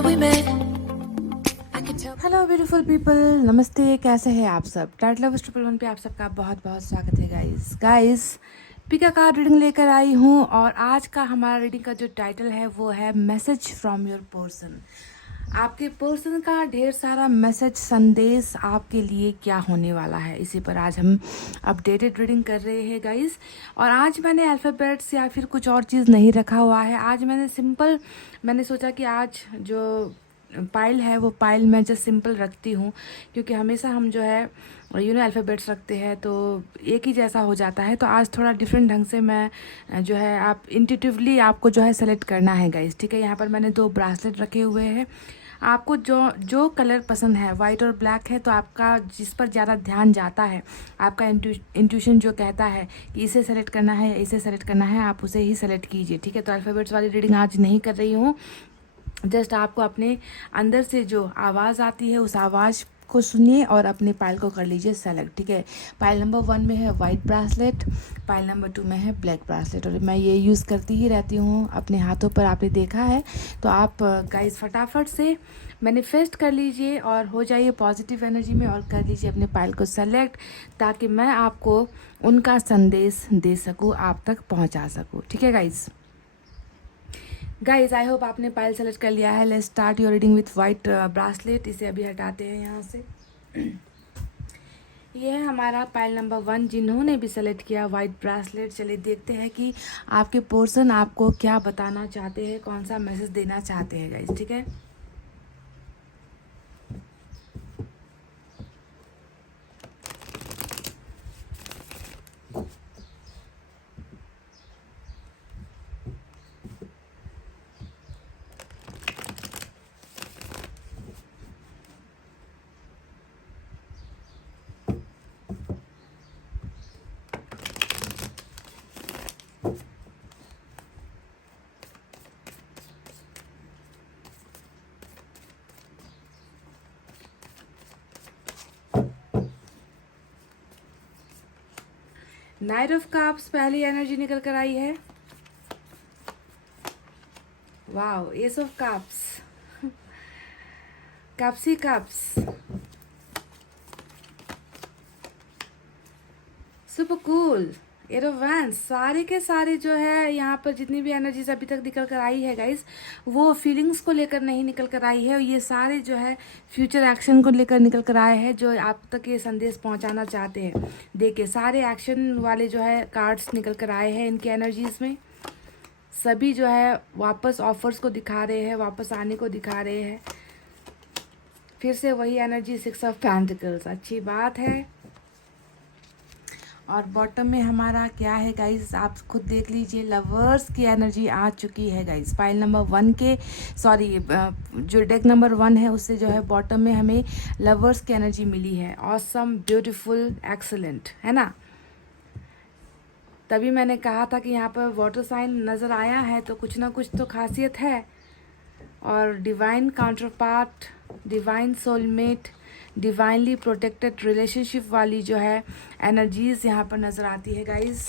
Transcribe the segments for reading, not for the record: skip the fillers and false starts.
remember we met. I can tell. Hello beautiful people, नमस्ते। कैसे हैं आप सब? टाइटल लवर्स 111 पे आप सबका बहुत बहुत स्वागत है गाइस। पिका कार्ड रीडिंग लेकर आई हूँ और आज का हमारा रीडिंग का जो टाइटल है वो है मैसेज फ्रॉम योर पर्सन। आपके पर्सन का ढेर सारा मैसेज, संदेश आपके लिए क्या होने वाला है, इसी पर आज हम अपडेटेड रीडिंग कर रहे हैं गाइस। और आज मैंने अल्फ़ाबेट्स या फिर कुछ और चीज़ नहीं रखा हुआ है। आज मैंने सोचा कि आज जो पाइल है वो पाइल मैं जस्ट सिंपल रखती हूँ, क्योंकि हमेशा हम जो है अल्फ़ाबेट्स रखते हैं तो एक ही जैसा हो जाता है। तो आज थोड़ा डिफरेंट ढंग से मैं जो है आप इंट्यूटिवली आपको जो है सेलेक्ट करना है गाइस, ठीक है। यहाँ पर मैंने 2 ब्रासलेट रखे हुए हैं। आपको जो कलर पसंद है, वाइट और ब्लैक है, तो आपका जिस पर ज़्यादा ध्यान जाता है, आपका इंट्यूशन जो कहता है कि इसे सेलेक्ट करना है या इसे सेलेक्ट करना है, आप उसे ही सेलेक्ट कीजिए, ठीक है। तो अल्फ़ाबेट्स वाली रीडिंग आज नहीं कर रही हूँ। जस्ट आपको अपने अंदर से जो आवाज़ आती है उस आवाज़ को सुनिए और अपने पाइल को कर लीजिए सेलेक्ट, ठीक है। पाइल नंबर 1 में है वाइट ब्रासलेट, पाइल नंबर 2 में है ब्लैक ब्रासलेट, और मैं ये यूज़ करती ही रहती हूँ अपने हाथों पर, आपने देखा है। तो आप गाइस फटाफट से मैनिफेस्ट कर लीजिए और हो जाइए पॉजिटिव एनर्जी में और कर लीजिए अपने पाइल को सेलेक्ट, ताकि मैं आपको उनका संदेश दे सकूँ, आप तक पहुँचा सकूँ, ठीक है गाइज। आई होप आपने पाइल सेलेक्ट कर लिया है। Let's start your reading with white bracelet. इसे अभी हटाते हैं यहाँ से। ये है हमारा पाइल नंबर 1, जिन्होंने भी सेलेक्ट किया वाइट ब्रासलेट। चलिए देखते हैं कि आपके पर्सन आपको क्या बताना चाहते हैं, कौन सा मैसेज देना चाहते हैं गाइज, ठीक है। नाइट ऑफ कप्स पहली एनर्जी निकल कर आई है। Wow, ace of cups, cups ही cups, super cool, eight of wands. सारे के सारे जो है यहाँ पर जितनी भी एनर्जीज अभी तक निकल कर आई है गाइस, वो फीलिंग्स को लेकर नहीं निकल कर आई है। ये सारे जो है फ्यूचर एक्शन को लेकर निकल कर आए हैं, जो आप तक ये संदेश पहुँचाना चाहते हैं। देखिए सारे एक्शन वाले जो है कार्ड्स निकल कर आए हैं इनकी एनर्जीज में। सभी जो है वापस ऑफर्स को दिखा रहे हैं, वापस आने को दिखा रहे हैं। फिर से वही एनर्जी 6 ऑफ पेंटिकल्स, अच्छी बात है। और बॉटम में हमारा क्या है गाइस, आप खुद देख लीजिए। लवर्स की एनर्जी आ चुकी है गाइस। पाइल नंबर 1 के जो डेक नंबर 1 है उससे जो है बॉटम में हमें लवर्स की एनर्जी मिली है। ऑसम, ब्यूटीफुल, एक्सीलेंट, है ना। तभी मैंने कहा था कि यहाँ पर वाटर साइन नज़र आया है तो कुछ ना कुछ तो खासियत है। और divine counterpart, divine soulmate, divinely protected relationship वाली जो है एनर्जीज यहाँ पर नज़र आती है गाइज।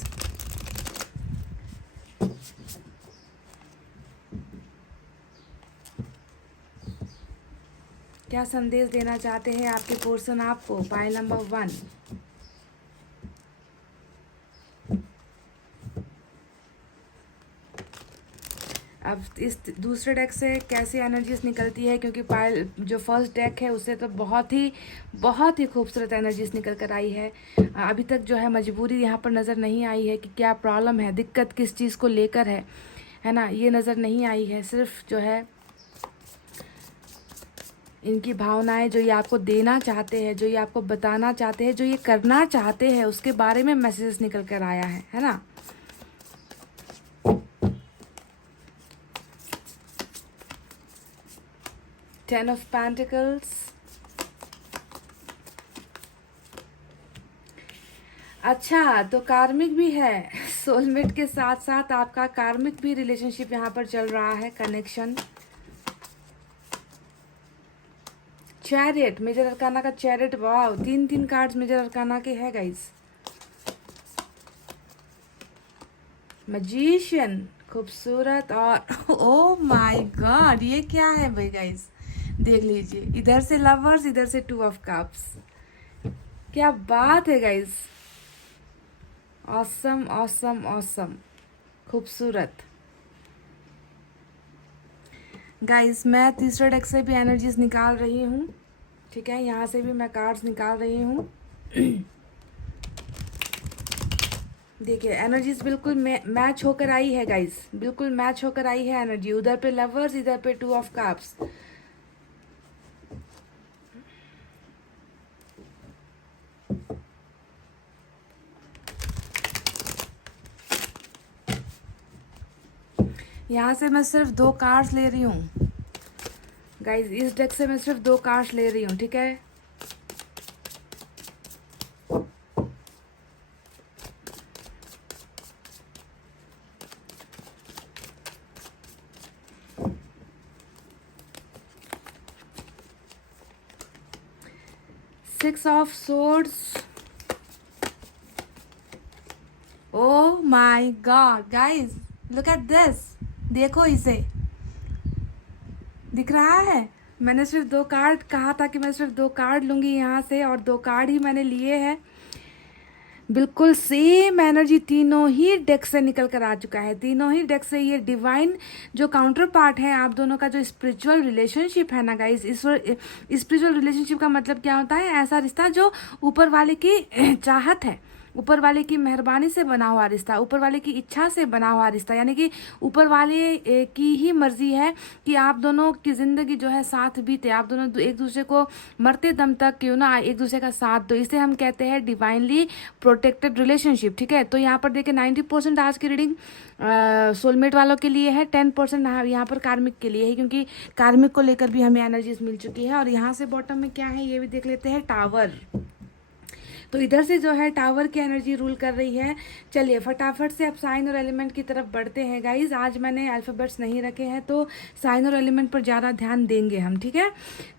क्या संदेश देना चाहते हैं आपके पर्सन आपको? पाइल नंबर 1, अब इस दूसरे डेक से कैसी एनर्जीज निकलती है, क्योंकि पाइल जो फर्स्ट डेक है उससे तो बहुत ही खूबसूरत एनर्जीज निकल कर आई है। अभी तक जो है मजबूरी यहाँ पर नज़र नहीं आई है कि क्या प्रॉब्लम है, दिक्कत किस चीज़ को लेकर है ना, ये नज़र नहीं आई है। सिर्फ जो है इनकी भावनाएं जो ये आपको देना चाहते हैं, जो ये आपको बताना चाहते हैं, जो ये करना चाहते हैं, उसके बारे में मैसेजेस निकल कर आया है ना। टेन ऑफ पेंटिकल्स, अच्छा तो कार्मिक भी है। सोलमेट के साथ साथ आपका कार्मिक भी रिलेशनशिप यहाँ पर चल रहा है, कनेक्शन। चैरियट, मेजर अरकाना का chariot. Wow, 3 cards major arcana के हैं गाइस। मैजिशियन, खूबसूरत। और ओ माय गॉड, ये क्या है भाई गाइस, देख लीजिए, इधर से लवर्स, इधर से टू ऑफ कप्स। क्या बात है गाइस, ऑसम ऑसम ऑसम, खूबसूरत। गाइस मैं तीसरे डेक से भी एनर्जीज निकाल रही हूँ, ठीक है, यहाँ से भी मैं कार्ड्स निकाल रही हूँ। देखिए एनर्जीज बिल्कुल मैच होकर आई है गाइस, बिल्कुल मैच होकर आई है एनर्जी। उधर पे लवर्स, इधर पे टू ऑफ कप्स। यहाँ से मैं सिर्फ 2 कार्ड्स ले रही हूँ गाइस, इस डेक से मैं सिर्फ 2 कार्ड्स ले रही हूँ, ठीक है। Six of Swords. Oh my God, guys, look at this. देखो इसे, दिख रहा है। मैंने सिर्फ 2 कार्ड कहा था कि मैं सिर्फ 2 कार्ड लूंगी यहाँ से, और 2 कार्ड ही मैंने लिए हैं। बिल्कुल सेम एनर्जी तीनों ही डेक से निकल कर आ चुका है। तीनों ही डेक से ये डिवाइन जो काउंटर पार्ट है आप दोनों का, जो स्पिरिचुअल रिलेशनशिप है ना गाइस, इस स्पिरिचुअल रिलेशनशिप का मतलब क्या होता है? ऐसा रिश्ता जो ऊपर वाले की चाहत है, ऊपर वाले की मेहरबानी से बना हुआ रिश्ता, ऊपर वाले की इच्छा से बना हुआ रिश्ता, यानी कि ऊपर वाले की ही मर्जी है कि आप दोनों की ज़िंदगी जो है साथ बीते, आप दोनों एक दूसरे को मरते दम तक क्यों ना एक दूसरे का साथ दो। इसे हम कहते हैं डिवाइनली प्रोटेक्टेड रिलेशनशिप, ठीक है। तो यहाँ पर देखिए 90% आज की रीडिंग सोलमेट वालों के लिए है, 10% यहाँ पर कार्मिक के लिए है, क्योंकि कार्मिक को लेकर भी हमें एनर्जीज मिल चुकी है। और यहाँ से बॉटम में क्या है ये भी देख लेते हैं, टावर। तो इधर से जो है टावर की एनर्जी रूल कर रही है। चलिए फटाफट से अब साइन और एलिमेंट की तरफ बढ़ते हैं गाइज। आज मैंने अल्फ़ाबेट्स नहीं रखे हैं तो साइन और एलिमेंट पर ज़्यादा ध्यान देंगे हम, ठीक है।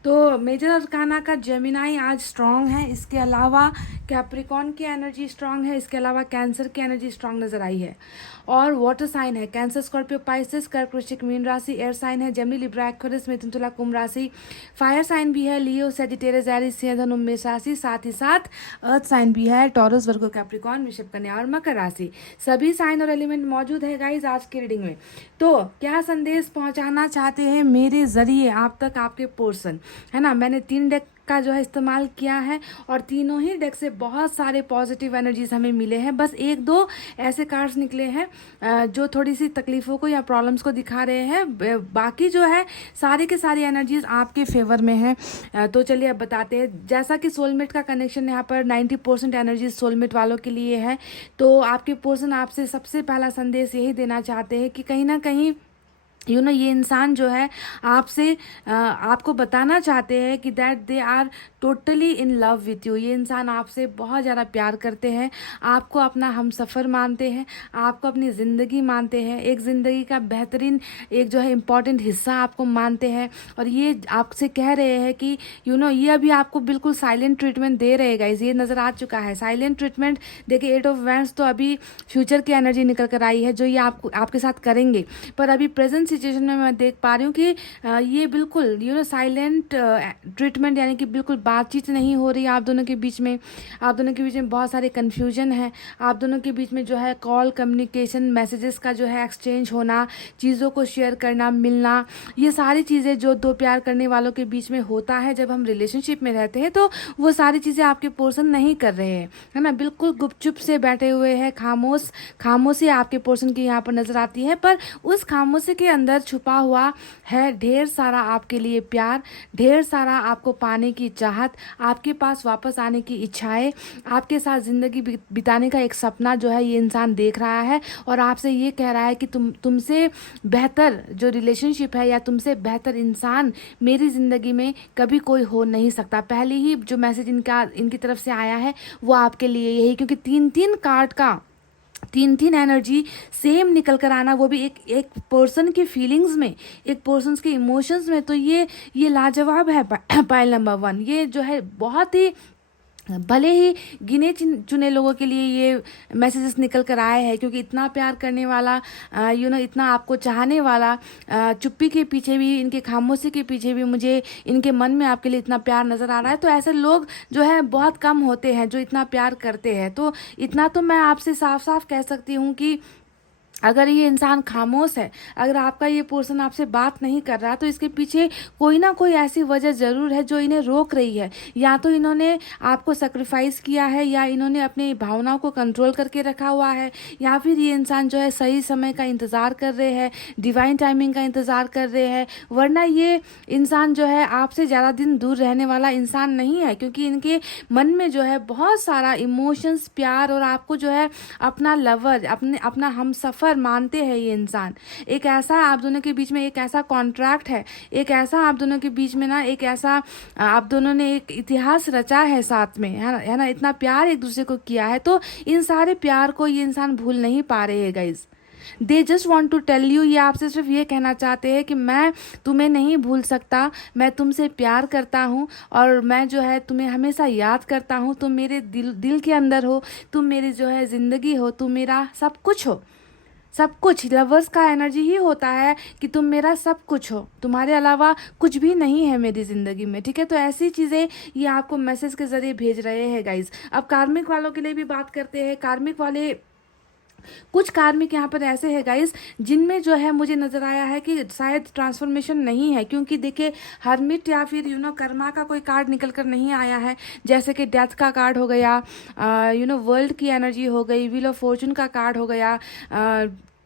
तो मेजर अरकाना का जेमिनाई आज स्ट्रांग है, इसके अलावा कैप्रिकॉन की एनर्जी स्ट्रांग है, इसके अलावा कैंसर की एनर्जी स्ट्रांग नज़र आई है। और वाटर साइन है कैंसर, स्कॉर्पियो, पाइसेस, कर्क, वृश्चिक, मीन राशि। एयर साइन है जेमिनी, लिब्रा, एक्वेरियस, मिथुन, तुला, कुंभ राशि। फायर साइन भी है लियो, सेजिटेरियस, एरीज, सिंह, धनु, मेष राशि। साथ ही साथ अर्थ साइन भी है टॉरस, वर्गो, कैप्रिकॉन, वृषभ, कन्या और मकर राशि। सभी साइन और एलिमेंट मौजूद है गाइज आज की रीडिंग में। तो क्या संदेश पहुंचाना चाहते हैं मेरे जरिए आप तक आपके पोर्सन, है ना। मैंने 3 डेक का जो है इस्तेमाल किया है और तीनों ही डेक से बहुत सारे पॉजिटिव एनर्जीज हमें मिले हैं। बस 1-2 ऐसे कार्ड्स निकले हैं जो थोड़ी सी तकलीफ़ों को या प्रॉब्लम्स को दिखा रहे हैं, बाकी जो है सारी की सारी एनर्जीज आपके फेवर में है। तो चलिए अब बताते हैं। जैसा कि सोलमेट का कनेक्शन यहाँ पर 90% एनर्जीज सोलमेट वालों के लिए है, तो आपके पर्सन आपसे सबसे पहला संदेश यही देना चाहते हैं कि कहीं ना कहीं ये इंसान जो है आपसे आपको बताना चाहते हैं कि that they are totally in love with you. ये इंसान आपसे बहुत ज़्यादा प्यार करते हैं, आपको अपना हमसफ़र मानते हैं, आपको अपनी ज़िंदगी मानते हैं, एक ज़िंदगी का बेहतरीन एक जो है इम्पॉर्टेंट हिस्सा आपको मानते हैं। और ये आपसे कह रहे हैं कि ये अभी आपको बिल्कुल साइलेंट ट्रीटमेंट दे रहे गाइस, ये नज़र आ चुका है साइलेंट ट्रीटमेंट। देखिए 8 ऑफ वैंड्स तो अभी फ्यूचर की एनर्जी निकल कर आई है जो ये आपके साथ करेंगे, पर अभी प्रेजेंट सिचुएशन में मैं देख पा रही हूँ कि ये बिल्कुल साइलेंट ट्रीटमेंट, यानी कि बिल्कुल बातचीत नहीं हो रही आप दोनों के बीच में। आप दोनों के बीच में बहुत सारे कन्फ्यूजन है, आप दोनों के बीच में जो है कॉल कम्युनिकेशन मैसेजेस का जो है एक्सचेंज होना, चीज़ों को शेयर करना, मिलना, ये सारी चीज़ें जो 2 प्यार करने वालों के बीच में होता है जब हम रिलेशनशिप में रहते हैं, तो वो सारी चीज़ें आपके पर्सन नहीं कर रहे हैं, है ना। बिल्कुल गुपचुप से बैठे हुए हैं, खामोशी आपके पर्सन की यहाँ पर नज़र आती है। पर उस खामोशी के अंदर छुपा हुआ है ढेर सारा आपके लिए प्यार, ढेर सारा आपको पाने की चाहत, आपके पास वापस आने की इच्छाएं, आपके साथ ज़िंदगी बिताने का एक सपना जो है ये इंसान देख रहा है। और आपसे ये कह रहा है कि तुमसे बेहतर जो रिलेशनशिप है या तुमसे बेहतर इंसान मेरी ज़िंदगी में कभी कोई हो नहीं सकता। पहले ही जो मैसेज इनकी तरफ से आया है वो आपके लिए यही, क्योंकि 3-3 कार्ड का 3-3 एनर्जी सेम निकल कर आना, वो भी एक पर्सन की फीलिंग्स में, एक पर्सन के इमोशंस में, तो ये लाजवाब है। पाइल नंबर 1 ये जो है बहुत ही भले ही गिने चुने लोगों के लिए ये मैसेजेस निकल कर आए हैं, क्योंकि इतना प्यार करने वाला इतना आपको चाहने वाला, चुप्पी के पीछे भी, इनके खामोशी के पीछे भी मुझे इनके मन में आपके लिए इतना प्यार नज़र आ रहा है। तो ऐसे लोग जो है बहुत कम होते हैं जो इतना प्यार करते हैं। तो इतना तो मैं आपसे साफ साफ कह सकती हूँ कि अगर ये इंसान खामोश है, अगर आपका ये पर्सन आपसे बात नहीं कर रहा, तो इसके पीछे कोई ना कोई ऐसी वजह ज़रूर है जो इन्हें रोक रही है। या तो इन्होंने आपको सेक्रीफाइस किया है, या इन्होंने अपनी भावनाओं को कंट्रोल करके रखा हुआ है, या फिर ये इंसान जो है सही समय का इंतज़ार कर रहे हैं, डिवाइन टाइमिंग का इंतज़ार कर रहे हैं। वरना ये इंसान जो है आपसे ज़्यादा दिन दूर रहने वाला इंसान नहीं है, क्योंकि इनके मन में जो है बहुत सारा इमोशंस, प्यार, और आपको जो है अपना लवर, अपना हमसफ़र मानते हैं ये इंसान। एक ऐसा आप दोनों के बीच में एक ऐसा कॉन्ट्रैक्ट है, एक ऐसा आप दोनों के बीच में ना एक ऐसा आप दोनों ने एक इतिहास रचा है साथ में, है ना, इतना प्यार एक दूसरे को किया है। तो इन सारे प्यार को ये इंसान भूल नहीं पा रहे हैं guys. They just want to tell you, ये आपसे सिर्फ ये कहना चाहते हैं कि मैं तुम्हें नहीं भूल सकता, मैं तुमसे प्यार करता हूँ, और मैं जो है तुम्हें हमेशा याद करता हूँ। तुम मेरे दिल के अंदर हो, तुम मेरी जो है ज़िंदगी हो, तुम मेरा सब कुछ हो। सब कुछ लवर्स का एनर्जी ही होता है कि तुम मेरा सब कुछ हो, तुम्हारे अलावा कुछ भी नहीं है मेरी ज़िंदगी में, ठीक है। तो ऐसी चीज़ें ये आपको मैसेज के ज़रिए भेज रहे हैं गाइज। अब कार्मिक वालों के लिए भी बात करते हैं। कार्मिक वाले, कुछ कार्मिक यहाँ पर ऐसे हैं गाइज जिनमें जो है मुझे नज़र आया है कि शायद ट्रांसफॉर्मेशन नहीं है, क्योंकि देखिए हर्मिट या फिर कर्मा का कोई कार्ड निकल कर नहीं आया है। जैसे कि डेथ का कार्ड हो गया, वर्ल्ड की एनर्जी हो गई, व्हील ऑफ फॉर्चून का कार्ड हो गया,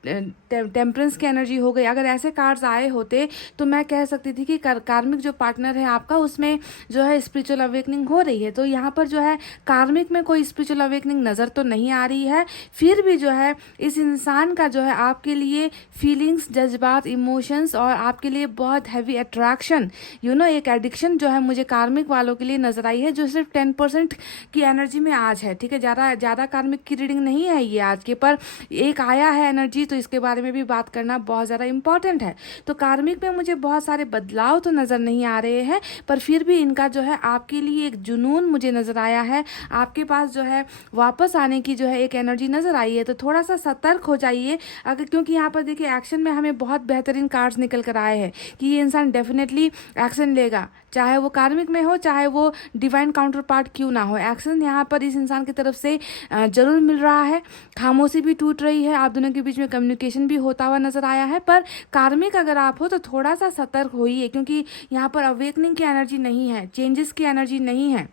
टेम्परेंस की एनर्जी हो गई। अगर ऐसे कार्ड्स आए होते तो मैं कह सकती थी कि कार्मिक जो पार्टनर है आपका, उसमें जो है स्पिरिचुअल अवेकनिंग हो रही है। तो यहाँ पर जो है कार्मिक में कोई स्पिरिचुअल अवेकनिंग नज़र तो नहीं आ रही है। फिर भी जो है इस इंसान का जो है आपके लिए फीलिंग्स, जज्बात, इमोशंस और आपके लिए बहुत हैवी अट्रैक्शन, एक एडिक्शन जो है मुझे कार्मिक वालों के लिए नज़र आई है, जो सिर्फ 10% की एनर्जी में आज है, ठीक है। ज़्यादा कार्मिक की रीडिंग नहीं है ये आज के, पर एक आया है एनर्जी, तो इसके बारे में भी बात करना बहुत ज़्यादा इंपॉर्टेंट है। तो कार्मिक में मुझे बहुत सारे बदलाव तो नज़र नहीं आ रहे हैं, पर फिर भी इनका जो है आपके लिए एक जुनून मुझे नज़र आया है। आपके पास जो है वापस आने की जो है एक एनर्जी नज़र आई है। तो थोड़ा सा सतर्क हो जाइए, अगर, क्योंकि यहाँ पर देखिए एक्शन में हमें बहुत बेहतरीन कार्ड्स निकल कर आए हैं कि ये इंसान डेफिनेटली एक्शन लेगा, चाहे वो कार्मिक में हो, चाहे वो डिवाइन काउंटर पार्ट क्यों ना हो। एक्शन यहाँ पर इस इंसान की तरफ से जरूर मिल रहा है। खामोशी भी टूट रही है, आप दोनों के बीच में कम्युनिकेशन भी होता हुआ नजर आया है। पर कार्मिक अगर आप हो तो थोड़ा सा सतर्क होइए, क्योंकि यहाँ पर अवेकनिंग की एनर्जी नहीं है, चेंजेस की एनर्जी नहीं है।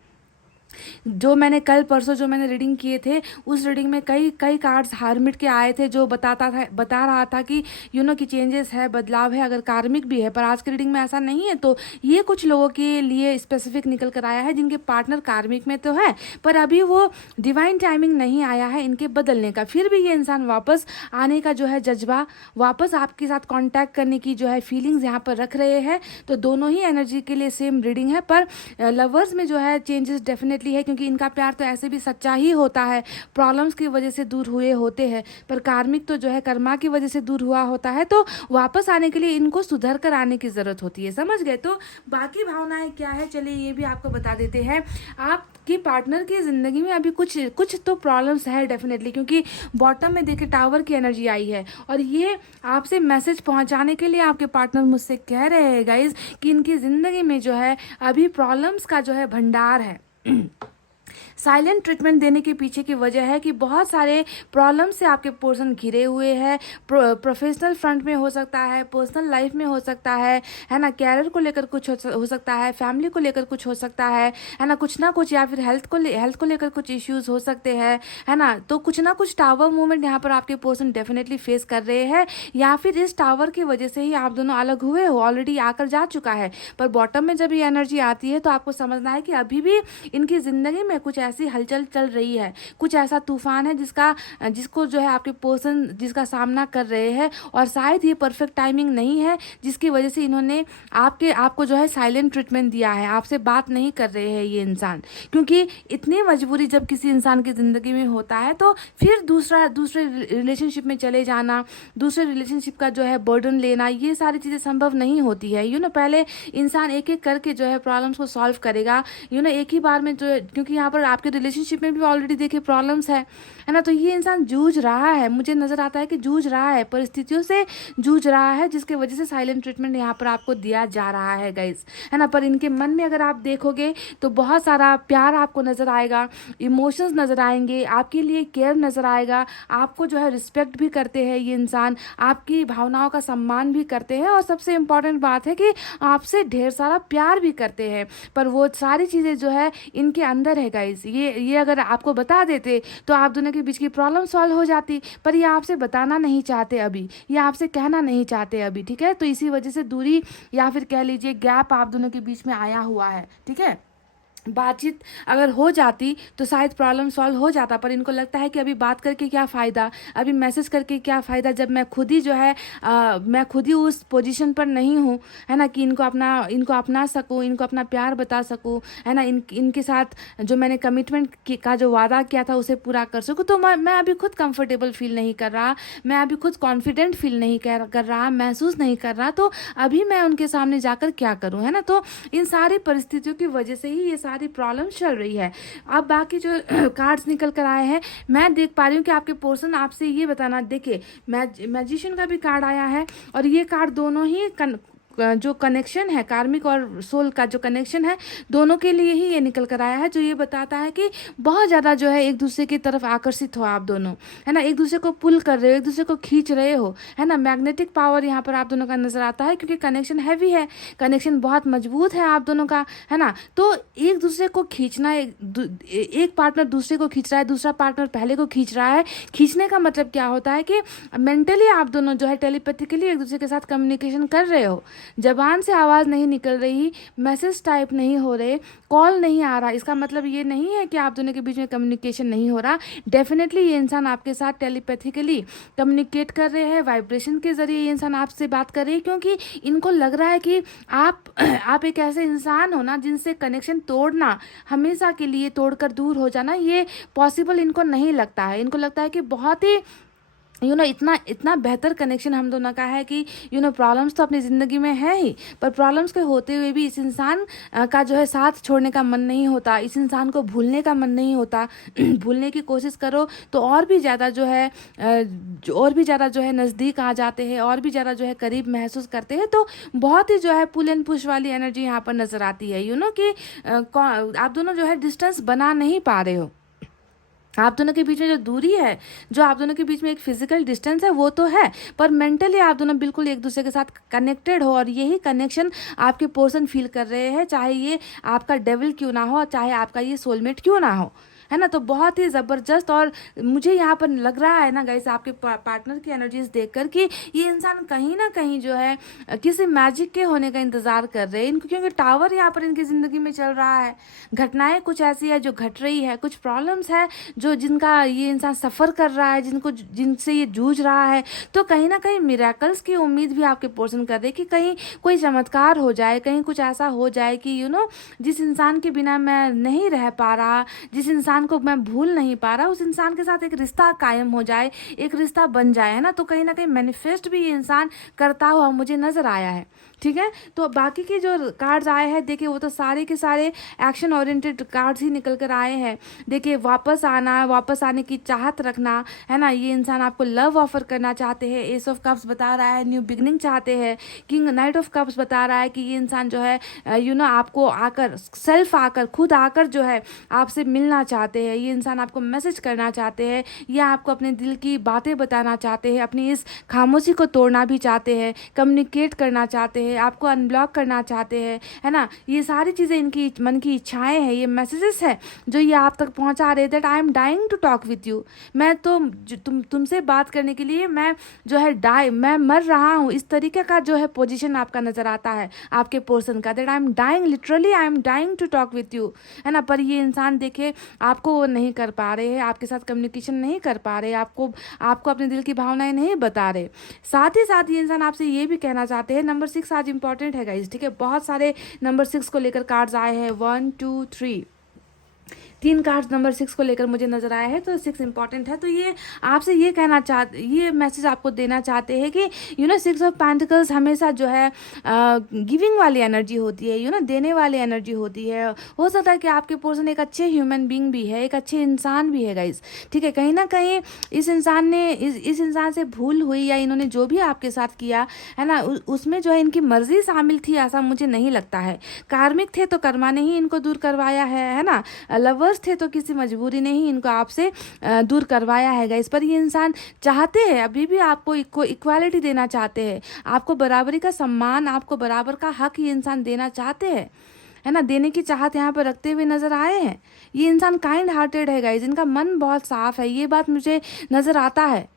जो मैंने कल परसों जो मैंने रीडिंग किए थे, उस रीडिंग में कई कार्ड्स हार्मिट के आए थे, जो बता रहा था कि कि चेंजेस है, बदलाव है, अगर कार्मिक भी है। पर आज की रीडिंग में ऐसा नहीं है। तो ये कुछ लोगों के लिए स्पेसिफिक निकल कर आया है जिनके पार्टनर कार्मिक में तो है, पर अभी वो डिवाइन टाइमिंग नहीं आया है इनके बदलने का। फिर भी ये इंसान वापस आने का जो है जज्बा, वापस आपके साथ कॉन्टैक्ट करने की जो है फीलिंग्स यहाँ पर रख रहे हैं। तो दोनों ही एनर्जी के लिए सेम रीडिंग है, पर लवर्स में जो है चेंजेस डेफिनेटली है, क्योंकि इनका प्यार तो ऐसे भी सच्चा ही होता है, प्रॉब्लम्स की वजह से दूर हुए होते हैं। पर कार्मिक तो जो है कर्मा की वजह से दूर हुआ होता है। तो वापस आने के लिए इनको सुधर कर आने की ज़रूरत होती है, समझ गए। तो बाकी भावनाएं क्या है, चलिए ये भी आपको बता देते हैं। आपके पार्टनर की ज़िंदगी में अभी कुछ तो प्रॉब्लम्स है डेफिनेटली, क्योंकि बॉटम में देखिए टावर की एनर्जी आई है, और ये आपसे मैसेज पहुंचाने के लिए आपके पार्टनर मुझसे कह रहे हैं गाइज कि इनकी ज़िंदगी में जो है अभी प्रॉब्लम्स का जो है भंडार है। साइलेंट ट्रीटमेंट देने के पीछे की वजह है कि बहुत सारे प्रॉब्लम से आपके पर्सन घिरे हुए हैं। प्रोफेशनल फ्रंट में हो सकता है, पर्सनल लाइफ में हो सकता है ना, कैरियर को लेकर कुछ हो सकता है, फैमिली को लेकर कुछ हो सकता है ना, कुछ ना कुछ, या फिर हेल्थ को लेकर कुछ इश्यूज हो सकते हैं, है ना। तो कुछ ना कुछ टावर मूवमेंट यहाँ पर आपके पर्सन डेफिनेटली फेस कर रहे हैं, या फिर इस टावर की वजह से ही आप दोनों अलग हुए हो, ऑलरेडी आकर जा चुका है। पर बॉटम में जब ये एनर्जी आती है तो आपको समझना है कि अभी भी इनकी ज़िंदगी में कुछ ऐसी हलचल चल रही है, कुछ ऐसा तूफान है जिसको जो है आपके पर्सन जिसका सामना कर रहे हैं, और शायद ये परफेक्ट टाइमिंग नहीं है जिसकी वजह से इन्होंने आपको जो है साइलेंट ट्रीटमेंट दिया है, आपसे बात नहीं कर रहे हैं ये इंसान। क्योंकि इतनी मजबूरी जब किसी इंसान की ज़िंदगी में होता है तो फिर दूसरे रिलेशनशिप में चले जाना, दूसरे रिलेशनशिप का जो है बर्डन लेना, ये सारी चीज़ें संभव नहीं होती है। पहले इंसान एक एक करके जो है प्रॉब्लम्स को सॉल्व करेगा, एक ही बार में जो, क्योंकि यहाँ पर आपके रिलेशनशिप में भी ऑलरेडी देखिए प्रॉब्लम्स है ना। तो ये इंसान जूझ रहा है, मुझे नज़र आता है कि जूझ रहा है, परिस्थितियों से जूझ रहा है, जिसके वजह से साइलेंट ट्रीटमेंट यहाँ पर आपको दिया जा रहा है गाइज, है ना। पर इनके मन में अगर आप देखोगे तो बहुत सारा प्यार आपको नज़र आएगा, इमोशंस नज़र आएंगे, आपके लिए केयर नज़र आएगा, आपको जो है रिस्पेक्ट भी करते हैं ये इंसान, आपकी भावनाओं का सम्मान भी करते हैं, और सबसे इम्पॉर्टेंट बात है कि आपसे ढेर सारा प्यार भी करते हैं। पर वो सारी चीज़ें जो है इनके अंदर है गाइज, ये अगर आपको बता देते तो आप दोनों के बीच की प्रॉब्लम सॉल्व हो जाती, पर ये आपसे बताना नहीं चाहते अभी, ये आपसे कहना नहीं चाहते अभी, ठीक है। तो इसी वजह से दूरी या फिर कह लीजिए गैप आप दोनों के बीच में आया हुआ है, ठीक है। बातचीत अगर हो जाती तो शायद प्रॉब्लम सॉल्व हो जाता, पर इनको लगता है कि अभी बात करके क्या फ़ायदा, अभी मैसेज करके क्या फ़ायदा, जब मैं खुद ही जो है मैं खुद ही उस पोजीशन पर नहीं हूँ, है ना, कि इनको अपना सकूँ, इनको अपना प्यार बता सकूँ, है ना, इनके साथ जो मैंने कमिटमेंट का जो वादा किया था उसे पूरा कर सकूँ। तो मैं अभी खुद कंफर्टेबल फील नहीं कर रहा, मैं अभी खुद कॉन्फिडेंट फील नहीं कर रहा, महसूस नहीं कर रहा, तो अभी मैं उनके सामने जाकर क्या करूँ, है ना। तो इन सारी परिस्थितियों की वजह से ही ये सारी प्रॉब्लम चल रही है। अब बाकी जो कार्ड्स निकल कर आए हैं, मैं देख पा रही हूँ कि आपके पर्सन आपसे ये बताना, देखिए मैजिशियन का भी कार्ड आया है, और ये कार्ड दोनों ही जो कनेक्शन है, कार्मिक और सोल का जो कनेक्शन है, दोनों के लिए ही ये निकल कर आया है, जो ये बताता है कि बहुत ज़्यादा जो है एक दूसरे की तरफ आकर्षित हो आप दोनों, है ना, एक दूसरे को पुल कर रहे हो, एक दूसरे को खींच रहे हो, है ना। मैग्नेटिक पावर यहाँ पर आप दोनों का नजर आता है, क्योंकि कनेक्शन हैवी है, कनेक्शन बहुत मजबूत है आप दोनों का, है ना। तो एक दूसरे को खींचना, एक पार्टनर दूसरे को खींच रहा है, दूसरा पार्टनर पहले को खींच रहा है। खींचने का मतलब क्या होता है कि मेंटली आप दोनों जो है टेलीपैथिकली एक दूसरे के साथ कम्युनिकेशन कर रहे हो, जबान से आवाज़ नहीं निकल रही, मैसेज टाइप नहीं हो रहे, कॉल नहीं आ रहा, इसका मतलब ये नहीं है कि आप दोनों के बीच में कम्युनिकेशन नहीं हो रहा। डेफिनेटली ये इंसान आपके साथ टेलीपैथिकली कम्युनिकेट कर रहे हैं, वाइब्रेशन के जरिए ये इंसान आपसे बात कर रही है, क्योंकि इनको लग रहा है कि आप एक ऐसे इंसान हो ना जिनसे कनेक्शन तोड़ना, हमेशा के लिए तोड़कर दूर हो जाना, ये पॉसिबल इनको नहीं लगता है। इनको लगता है कि बहुत ही इतना बेहतर कनेक्शन हम दोनों का है कि प्रॉब्लम्स तो अपनी ज़िंदगी में है ही, पर प्रॉब्लम्स के होते हुए भी इस इंसान का जो है साथ छोड़ने का मन नहीं होता, इस इंसान को भूलने का मन नहीं होता। भूलने की कोशिश करो तो और भी ज़्यादा जो है नज़दीक आ जाते हैं, और भी ज़्यादा जो है करीब महसूस करते हैं। तो बहुत ही जो है पुल एंड पुश वाली एनर्जी यहाँ पर नज़र आती है, कि आप दोनों जो है डिस्टेंस बना नहीं पा रहे हो। आप दोनों के बीच में जो दूरी है, जो आप दोनों के बीच में एक फिजिकल डिस्टेंस है, वो तो है, पर मेंटली आप दोनों बिल्कुल एक दूसरे के साथ कनेक्टेड हो, और यही कनेक्शन आपके पर्सन फील कर रहे हैं, चाहे ये आपका डेविल क्यों ना हो, चाहे आपका ये सोलमेट क्यों ना हो, है ना। तो बहुत ही ज़बरदस्त, और मुझे यहाँ पर लग रहा है ना गाइस, आपके पार्टनर की एनर्जीज देखकर कि ये इंसान कहीं ना कहीं जो है किसी मैजिक के होने का इंतज़ार कर रहे हैं इनको, क्योंकि टावर यहाँ पर इनकी ज़िंदगी में चल रहा है, घटनाएं कुछ ऐसी है जो घट रही है, कुछ प्रॉब्लम्स है जिनका ये इंसान सफ़र कर रहा है, जिनसे ये जूझ रहा है। तो कहीं ना कहीं मिरेकल्स की उम्मीद भी आपके पर्सन कर रहे हैं कि कहीं कोई चमत्कार हो जाए, कहीं कुछ ऐसा हो जाए कि जिस इंसान के बिना मैं नहीं रह पा रहा, जिस इंसान को मैं भूल नहीं पा रहा, उस इंसान के साथ एक रिश्ता कायम हो जाए, एक रिश्ता बन जाए, है ना। तो कहीं ना कहीं मैनिफेस्ट भी ये इंसान करता हुआ मुझे नजर आया है, ठीक है। तो बाकी के जो कार्ड्स आए हैं, देखिए वो तो सारे के सारे एक्शन ओरिएंटेड कार्ड्स ही निकल कर आए हैं। देखिए वापस आने की चाहत रखना, है ना, ये इंसान आपको लव ऑफर करना चाहते हैं। एस ऑफ कप्स बता रहा है न्यू बिगनिंग चाहते हैं। किंग नाइट ऑफ कप्स बता रहा है कि ये इंसान जो है आपको आकर खुद आकर जो है आपसे मिलना चाहते हैं, ये इंसान आपको मैसेज करना चाहते हैं, या आपको अपने दिल की बातें बताना चाहते हैं, अपनी इस खामोशी को तोड़ना भी चाहते हैं, कम्युनिकेट करना चाहते हैं, आपको अनब्लॉक करना चाहते हैं, है ना। ये सारी चीज़ें इनकी मन की इच्छाएं हैं, ये मैसेजेस है जो ये आप तक पहुंचा रहे, that I am dying to talk with you. मैं तो तुमसे बात करने के लिए मैं जो है मैं मर रहा हूँ, इस तरीके का जो है पोजीशन आपका नज़र आता है आपके पर्सन का, that I am dying, literally I am dying to talk with you, है ना। पर ये इंसान देखे आपको वो नहीं कर पा रहे हैं, आपके साथ कम्युनिकेशन नहीं कर पा रहे, आपको अपने दिल की भावनाएं नहीं बता रहे। साथ ही साथ ये इंसान आपसे ये भी कहना चाहते हैं, नंबर 6 आज इंपॉर्टेंट है गाइस, ठीक है। बहुत सारे नंबर 6 को लेकर कार्ड्स आए हैं, 1 2 3 3 कार्ड्स नंबर 6 को लेकर मुझे नज़र आया है, तो 6 इंपॉर्टेंट है। तो ये आपसे ये मैसेज आपको देना चाहते हैं कि 6 ऑफ पेंटिकल्स हमेशा जो है गिविंग वाली एनर्जी होती है, देने वाली एनर्जी होती है। हो सकता है कि आपके पर्सन एक अच्छे ह्यूमन बीइंग भी है, एक अच्छे इंसान भी है गाइस, ठीक है। कहीं ना कहीं इस इंसान से भूल हुई, या इन्होंने जो भी आपके साथ किया है ना, उसमें जो है इनकी मर्जी शामिल थी, ऐसा मुझे नहीं लगता है। कार्मिक थे तो कर्मा ने ही इनको दूर करवाया है ना। लवर्स थे तो किसी मजबूरी ने ही इनको आपसे दूर करवाया है गाइस। पर ये इंसान चाहते हैं, अभी भी आपको इक्वालिटी देना चाहते हैं, आपको बराबरी का सम्मान, आपको बराबर का हक ये इंसान देना चाहते हैं, है ना। देने की चाहत यहाँ पर रखते हुए नजर आए हैं। ये इंसान काइंड हार्टेड है गाइस, इनका मन बहुत साफ है, ये बात मुझे नजर आता है,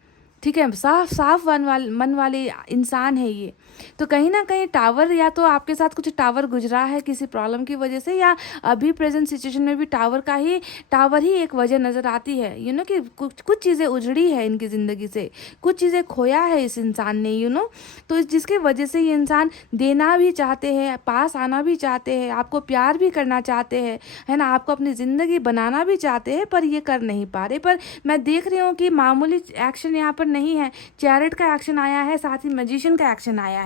ठीक है। साफ मन वाले इंसान है ये। तो कहीं ना कहीं टावर, या तो आपके साथ कुछ टावर गुजरा है किसी प्रॉब्लम की वजह से, या अभी प्रेजेंट सिचुएशन में भी टावर ही एक वजह नज़र आती है, कि कुछ चीज़ें उजड़ी है इनकी ज़िंदगी से, कुछ चीज़ें खोया है इस इंसान ने, तो जिसकी वजह से ये इंसान देना भी चाहते हैं, पास आना भी चाहते हैं, आपको प्यार भी करना चाहते हैं, है ना, आपको अपनी ज़िंदगी बनाना भी चाहते हैं, पर ये कर नहीं पा रहे। पर मैं देख रही हूँ कि मामूली एक्शन यहाँ पर नहीं है, चैरिट का एक्शन आया है, साथ ही मैजिशियन का एक्शन आया है।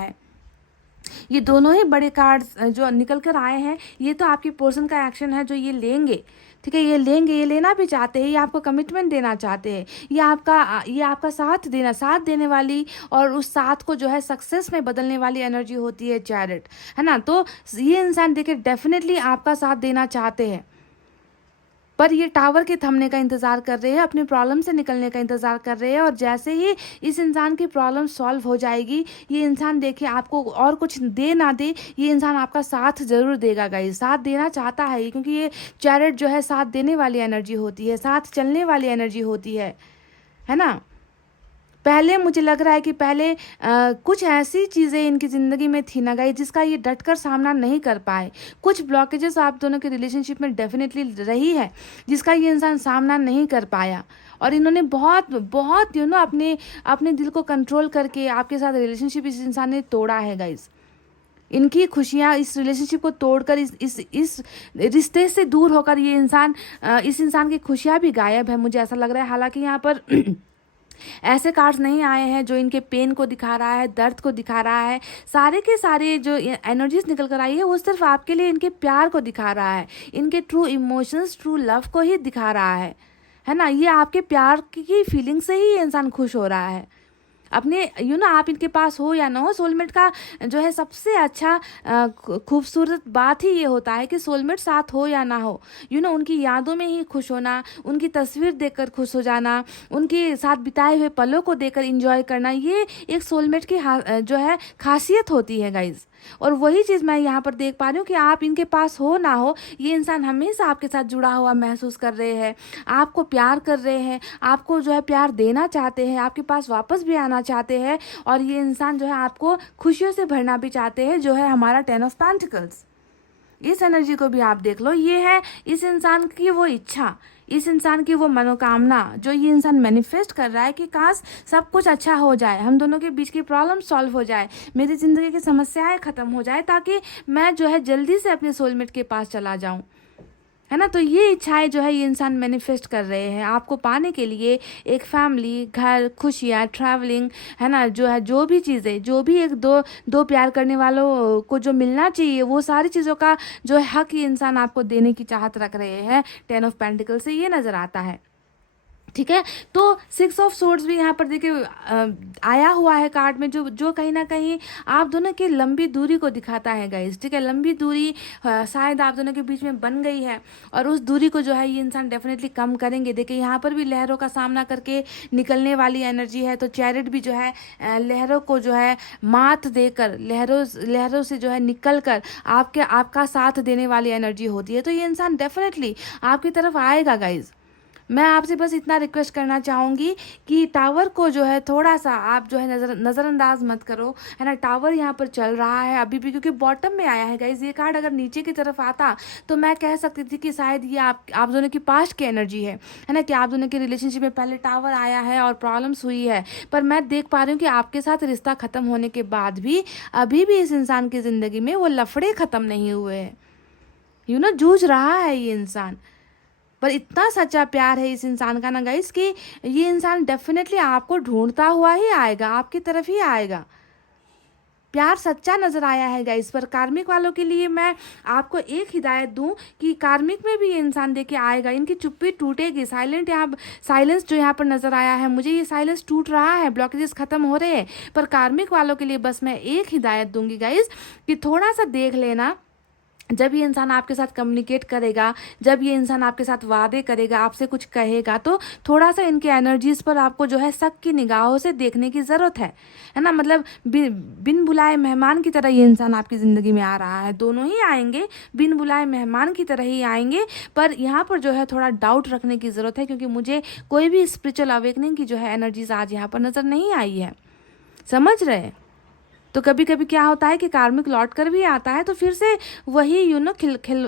ये दोनों ही बड़े कार्ड्स जो निकल कर आए हैं, ये तो आपके पर्सन का एक्शन है जो ये लेंगे, ठीक है। ये लेंगे, ये लेना भी चाहते हैं, ये आपको कमिटमेंट देना चाहते हैं, ये आपका साथ देने वाली, और उस साथ को जो है सक्सेस में बदलने वाली एनर्जी होती है चैरिट, है ना। तो ये इंसान देखिए डेफिनेटली आपका साथ देना चाहते हैं, पर ये टावर के थमने का इंतज़ार कर रहे हैं, अपनी प्रॉब्लम से निकलने का इंतज़ार कर रहे हैं। और जैसे ही इस इंसान की प्रॉब्लम सॉल्व हो जाएगी, ये इंसान देखिए आपको और कुछ दे ना दे, ये इंसान आपका साथ ज़रूर देगा गाइस, साथ देना चाहता है ये, क्योंकि ये चैरिट जो है साथ देने वाली एनर्जी होती है, साथ चलने वाली एनर्जी होती है ना। पहले मुझे लग रहा है कि पहले कुछ ऐसी चीज़ें इनकी ज़िंदगी में थी ना गाइस, जिसका ये डटकर सामना नहीं कर पाए। कुछ ब्लॉकेजेस आप दोनों के रिलेशनशिप में डेफिनेटली रही है, जिसका ये इंसान सामना नहीं कर पाया, और इन्होंने बहुत बहुत अपने दिल को कंट्रोल करके आपके साथ रिलेशनशिप इस इंसान ने तोड़ा है गाइस। इनकी खुशियाँ इस रिलेशनशिप को तोड़कर इस रिश्ते से दूर होकर इस इंसान की खुशियाँ भी गायब है, मुझे ऐसा लग रहा है। हालांकि यहाँ पर ऐसे कार्ड्स नहीं आए हैं जो इनके पेन को दिखा रहा है, दर्द को दिखा रहा है। सारे के सारे जो एनर्जीज निकल कर आई है, वो सिर्फ आपके लिए इनके प्यार को दिखा रहा है, इनके ट्रू इमोशंस, ट्रू लव को ही दिखा रहा है ना। ये आपके प्यार की फीलिंग से ही ये इंसान खुश हो रहा है। अपने आप इनके पास हो या ना हो, सोलमेट का जो है सबसे अच्छा खूबसूरत बात ही ये होता है कि सोलमेट साथ हो या ना हो, उनकी यादों में ही खुश होना, उनकी तस्वीर देखकर खुश हो जाना, उनके साथ बिताए हुए पलों को देखकर एंजॉय करना, ये एक सोलमेट की जो है खासियत होती है गाइज। और वही चीज़ मैं यहाँ पर देख पा रही हूँ कि आप इनके पास हो ना हो, ये इंसान हमेशा आपके साथ जुड़ा हुआ महसूस कर रहे हैं, आपको प्यार कर रहे हैं, आपको जो है प्यार देना चाहते हैं, आपके पास वापस भी आना चाहते हैं, और ये इंसान जो है आपको खुशियों से भरना भी चाहते हैं, जो है हमारा 10 ऑफ पेंटिकल्स। इस एनर्जी को भी आप देख लो, ये है इस इंसान की वो इच्छा, इस इंसान की वो मनोकामना जो ये इंसान मैनिफेस्ट कर रहा है कि काश सब कुछ अच्छा हो जाए, हम दोनों के बीच की प्रॉब्लम सॉल्व हो जाए, मेरी ज़िंदगी की समस्याएं ख़त्म हो जाए, ताकि मैं जो है जल्दी से अपने सोलमेट के पास चला जाऊं, है ना। तो ये इच्छाएं जो है ये इंसान मैनिफेस्ट कर रहे हैं आपको पाने के लिए। एक फैमिली, घर, खुशियाँ, ट्रैवलिंग, है ना, जो भी चीज़ें, जो भी एक दो प्यार करने वालों को जो मिलना चाहिए, वो सारी चीज़ों का जो है हक ये इंसान आपको देने की चाहत रख रहे हैं। 10 ऑफ पेंटिकल से ये नज़र आता है, ठीक है। तो 6 ऑफ सोर्ड्स भी यहाँ पर देखिए आया हुआ है कार्ड में, जो कहीं ना कहीं आप दोनों की लंबी दूरी को दिखाता है गाइस, ठीक है। लंबी दूरी शायद आप दोनों के बीच में बन गई है, और उस दूरी को जो है ये इंसान डेफिनेटली कम करेंगे। देखिए यहाँ पर भी लहरों का सामना करके निकलने वाली एनर्जी है, तो चैरिट भी जो है लहरों को जो है मात देकर, लहरों से जो है निकल कर आपका साथ देने वाली एनर्जी होती है। तो ये इंसान डेफिनेटली आपकी तरफ आएगा गाइज। मैं आपसे बस इतना रिक्वेस्ट करना चाहूँगी कि टावर को जो है थोड़ा सा आप जो है नज़रअंदाज मत करो, है ना। टावर यहाँ पर चल रहा है अभी भी, क्योंकि बॉटम में आया है गाइज। ये कार्ड अगर नीचे की तरफ आता तो मैं कह सकती थी कि शायद ये आप दोनों की पास्ट की एनर्जी है ना, कि आप दोनों के रिलेशनशिप में पहले टावर आया है और प्रॉब्लम्स हुई है। पर मैं देख पा रही हूँ कि आपके साथ रिश्ता ख़त्म होने के बाद भी अभी भी इस इंसान की ज़िंदगी में वो लफड़े ख़त्म नहीं हुए हैं, जूझ रहा है ये इंसान। पर इतना सच्चा प्यार है इस इंसान का ना गाइस कि ये इंसान डेफिनेटली आपको ढूंढता हुआ ही आएगा, आपकी तरफ ही आएगा। प्यार सच्चा नज़र आया है गाइस। पर कार्मिक वालों के लिए मैं आपको एक हिदायत दूं कि कार्मिक में भी ये इंसान देके आएगा, इनकी चुप्पी टूटेगी। साइलेंस जो यहाँ पर नज़र आया है मुझे, ये साइलेंस टूट रहा है, ब्लॉकेजेस खत्म हो रहे हैं। पर कार्मिक वालों के लिए बस मैं एक हिदायत दूंगी गाइस कि थोड़ा सा देख लेना। जब ये इंसान आपके साथ कम्युनिकेट करेगा, जब ये इंसान आपके साथ वादे करेगा, आपसे कुछ कहेगा, तो थोड़ा सा इनके एनर्जीज पर आपको जो है शक की निगाहों से देखने की ज़रूरत है ना। मतलब बिन बुलाए मेहमान की तरह ये इंसान आपकी ज़िंदगी में आ रहा है। दोनों ही आएंगे, बिन बुलाए मेहमान की तरह ही आएंगे। पर यहाँ पर जो है थोड़ा डाउट रखने की ज़रूरत है, क्योंकि मुझे कोई भी स्पिरिचुअल अवेकनिंग की जो है एनर्जीज आज यहाँ पर नज़र नहीं आई है। समझ रहे हैं? तो कभी कभी क्या होता है कि कार्मिक लौट कर भी आता है तो फिर से वही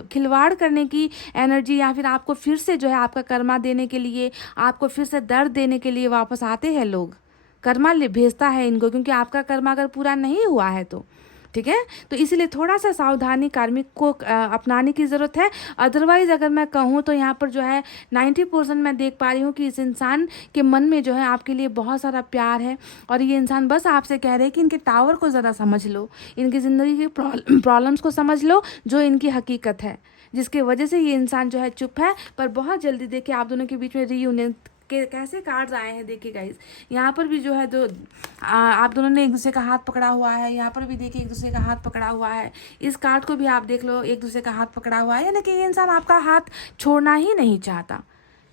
खिलवाड़ करने की एनर्जी, या फिर आपको फिर से जो है आपका कर्मा देने के लिए, आपको फिर से दर्द देने के लिए वापस आते हैं लोग। कर्मा भेजता है इनको, क्योंकि आपका कर्मा अगर पूरा नहीं हुआ है तो ठीक है। तो इसलिए थोड़ा सा सावधानी कार्मिक को अपनाने की ज़रूरत है। अदरवाइज़ अगर मैं कहूँ तो यहाँ पर जो है 90% मैं देख पा रही हूँ कि इस इंसान के मन में जो है आपके लिए बहुत सारा प्यार है। और ये इंसान बस आपसे कह रहे हैं कि इनके टावर को ज़रा समझ लो, इनकी ज़िंदगी के प्रॉब्लम्स को समझ लो, जो इनकी हकीकत है, जिसके वजह से ये इंसान जो है चुप है। पर बहुत जल्दी देखिए आप दोनों के बीच में रीयूनियन के कैसे कार्ड्स आए हैं। देखिए गाइस, यहाँ पर भी जो है आप दोनों ने एक दूसरे का हाथ पकड़ा हुआ है। यहाँ पर भी देखिए एक दूसरे का हाथ पकड़ा हुआ है। इस कार्ड को भी आप देख लो, एक दूसरे का हाथ पकड़ा हुआ है, यानी कि ये इंसान आपका हाथ छोड़ना ही नहीं चाहता।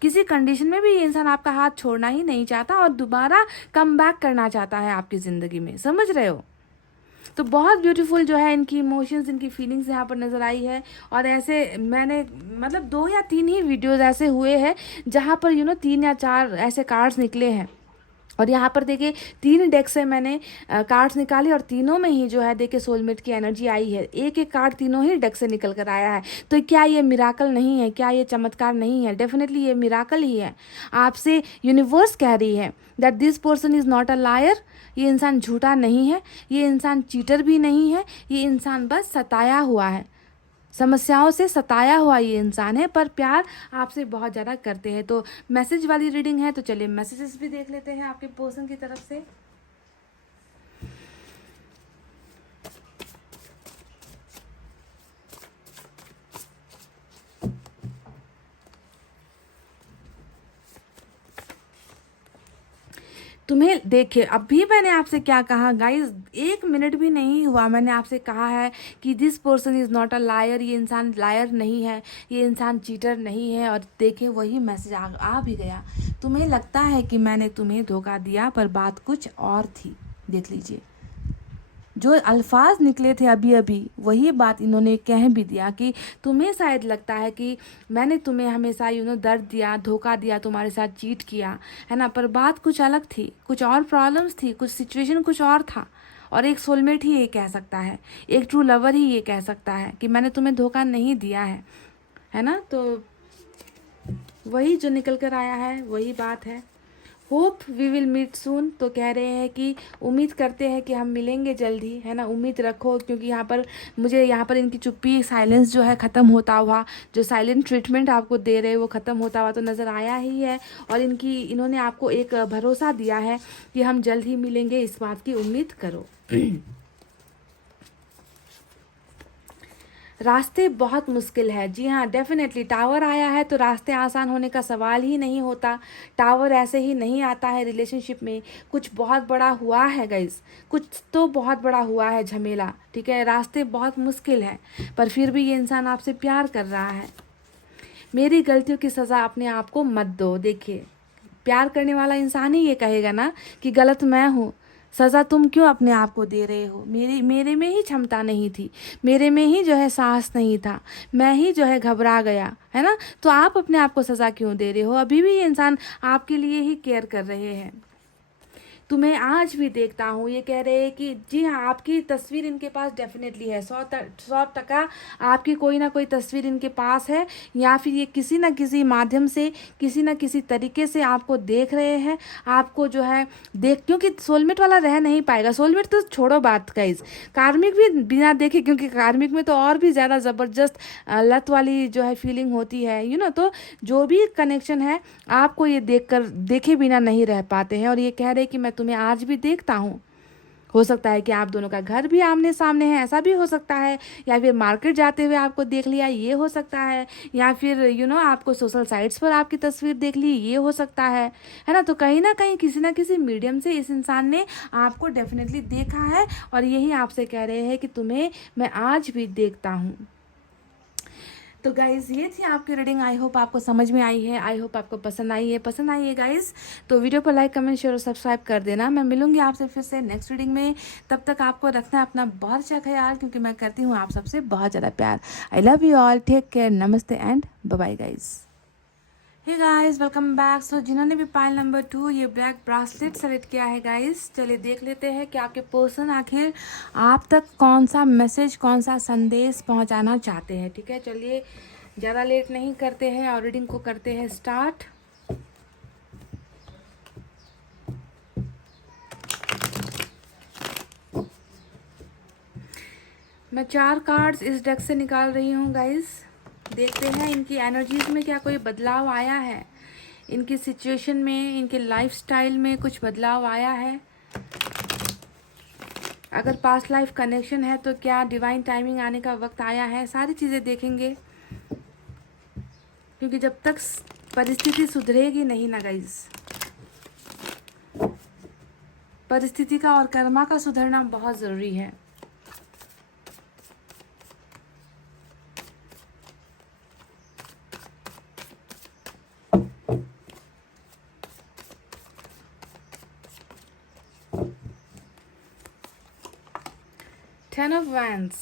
किसी कंडीशन में भी ये इंसान आपका हाथ छोड़ना ही नहीं चाहता और दोबारा कम बैक करना चाहता है आपकी ज़िंदगी में। समझ रहे हो? तो बहुत ब्यूटीफुल जो है इनकी इमोशंस, इनकी फीलिंग्स यहाँ पर नज़र आई है। और ऐसे मैंने मतलब 2 या 3 ही वीडियोज़ ऐसे हुए हैं जहाँ पर 3 या 4 ऐसे कार्ड्स निकले हैं। और यहाँ पर देखिए 3 डेक से मैंने कार्ड्स निकाली और तीनों में ही जो है देखिए सोलमेट की एनर्जी आई है। एक एक कार्ड तीनों ही डेक से निकल कर आया है। तो क्या ये मिराकल नहीं है? क्या ये चमत्कार नहीं है? डेफिनेटली ये मिराकल ही है। आपसे यूनिवर्स कह रही है that this person is not a liar. ये इंसान झूठा नहीं है, ये इंसान चीटर भी नहीं है, ये इंसान बस सताया हुआ है, समस्याओं से सताया हुआ ये इंसान है। पर प्यार आपसे बहुत ज़्यादा करते हैं। तो मैसेज वाली रीडिंग है, तो चलिए मैसेजेस भी देख लेते हैं आपके पर्सन की तरफ से। तुम्हें देखिए, अभी मैंने आपसे क्या कहा गाइस, 1 मिनट भी नहीं हुआ मैंने आपसे कहा है कि this person is not a liar. ये इंसान लायर नहीं है, ये इंसान चीटर नहीं है। और देखिए वही मैसेज आ भी गया। तुम्हें लगता है कि मैंने तुम्हें धोखा दिया, पर बात कुछ और थी। देख लीजिए, जो अल्फाज निकले थे अभी अभी वही बात इन्होंने कह भी दिया कि तुम्हें शायद लगता है कि मैंने तुम्हें हमेशा दर्द दिया, धोखा दिया, तुम्हारे साथ चीट किया, है ना। पर बात कुछ अलग थी, कुछ और प्रॉब्लम्स थी, कुछ सिचुएशन कुछ और था। और एक सोलमेट ही ये कह सकता है, एक ट्रू लवर ही ये कह सकता है कि मैंने तुम्हें धोखा नहीं दिया है ना। तो वही जो निकल कर आया है वही बात है। Hope we will meet soon. तो कह रहे हैं कि उम्मीद करते हैं कि हम मिलेंगे जल्दी, है ना। उम्मीद रखो, क्योंकि यहाँ पर इनकी चुप्पी, साइलेंस जो है ख़त्म होता हुआ, जो साइलेंट ट्रीटमेंट आपको दे रहे हैं वो ख़त्म होता हुआ तो नज़र आया ही है। और इन्होंने आपको एक भरोसा दिया है कि हम जल्द ही मिलेंगे, इस बात की उम्मीद करो। रास्ते बहुत मुश्किल है। जी हाँ, डेफिनेटली टावर आया है तो रास्ते आसान होने का सवाल ही नहीं होता। टावर ऐसे ही नहीं आता है रिलेशनशिप में। कुछ बहुत बड़ा हुआ है गाइस, कुछ तो बहुत बड़ा हुआ है झमेला, ठीक है। रास्ते बहुत मुश्किल है, पर फिर भी ये इंसान आपसे प्यार कर रहा है। मेरी गलतियों की सज़ा अपने आप को मत दो। देखिए, प्यार करने वाला इंसान ही ये कहेगा ना कि गलत मैं हूँ, सज़ा तुम क्यों अपने आप को दे रहे हो। मेरे में ही क्षमता नहीं थी, मेरे में ही जो है साहस नहीं था, मैं ही जो है घबरा गया, है ना। तो आप अपने आप को सज़ा क्यों दे रहे हो? अभी भी ये इंसान आपके लिए ही केयर कर रहे हैं। तुम्हें आज भी देखता हूँ। ये कह रहे हैं कि जी हाँ, आपकी तस्वीर इनके पास डेफिनेटली है, 100% आपकी कोई ना कोई तस्वीर इनके पास है, या फिर ये किसी न किसी माध्यम से, किसी न किसी तरीके से आपको देख रहे हैं, आपको जो है देख, क्योंकि सोलमेट वाला रह नहीं पाएगा। सोलमेट तो छोड़ो बात गाइस, कार्मिक भी बिना देखे, क्योंकि कार्मिक में तो और भी ज़्यादा ज़बरदस्त लत वाली जो है फीलिंग होती है, तो जो भी कनेक्शन है आपको ये देखे बिना नहीं रह पाते हैं। और ये कह रहे हैं कि मैं तुम्हें आज भी देखता हूँ। हो सकता है कि आप दोनों का घर भी आमने सामने है, ऐसा भी हो सकता है, या फिर मार्केट जाते हुए आपको देख लिया, ये हो सकता है, या फिर आपको सोशल साइट्स पर आपकी तस्वीर देख ली, ये हो सकता है ना। तो कहीं ना कहीं किसी ना किसी मीडियम से इस इंसान ने आपको डेफिनेटली देखा है, और यही आपसे कह रहे हैं कि तुम्हें मैं आज भी देखता हूँ। तो गाइज़ ये थी आपकी रीडिंग। आई होप आपको समझ में आई है, आई होप आपको पसंद आई है गाइज़। तो वीडियो को लाइक, कमेंट, शेयर और सब्सक्राइब कर देना। मैं मिलूंगी आपसे फिर से नेक्स्ट रीडिंग में। तब तक आपको रखना है अपना बहुत अच्छा ख्याल, क्योंकि मैं करती हूँ आप सबसे बहुत ज़्यादा प्यार। I love you all, take care, नमस्ते and bye bye guys. Hey guys, welcome back. So जिन्होंने भी पाइल नंबर 2 ये ब्लैक ब्रासलेट सेलेक्ट किया है गाइस, चलिए देख लेते हैं कि आपके पर्सन आखिर आप तक कौन सा मैसेज, कौन सा संदेश पहुंचाना चाहते हैं। ठीक है, चलिए ज़्यादा लेट नहीं करते हैं और रीडिंग को करते हैं स्टार्ट। मैं 4 कार्ड्स इस डेक से निकाल रही हूँ गाइस। देखते हैं इनकी एनर्जीज में क्या कोई बदलाव आया है, इनकी सिचुएशन में, इनके लाइफस्टाइल में कुछ बदलाव आया है। अगर पास्ट लाइफ कनेक्शन है तो क्या डिवाइन टाइमिंग आने का वक्त आया है, सारी चीज़ें देखेंगे, क्योंकि जब तक परिस्थिति सुधरेगी नहीं ना गाइस, परिस्थिति का और कर्मा का सुधरना बहुत ज़रूरी है। Ten of Wands,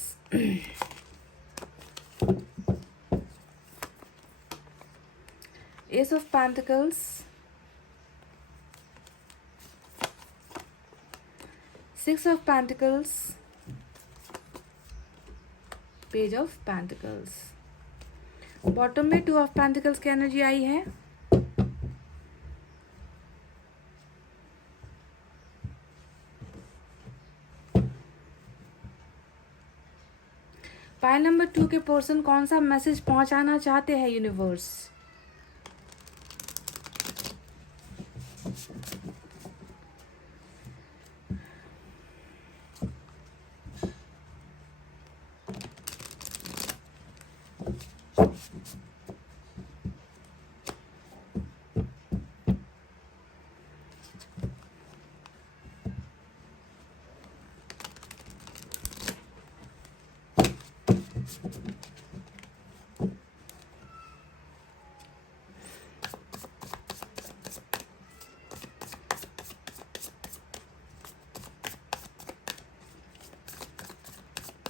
Ace of Pentacles, Six of Pentacles, Page of Pentacles। Bottom में 2 ऑफ पेंटिकल्स की एनर्जी आई है। पाइल नंबर 2 के पर्सन कौन सा मैसेज पहुंचाना चाहते हैं यूनिवर्स।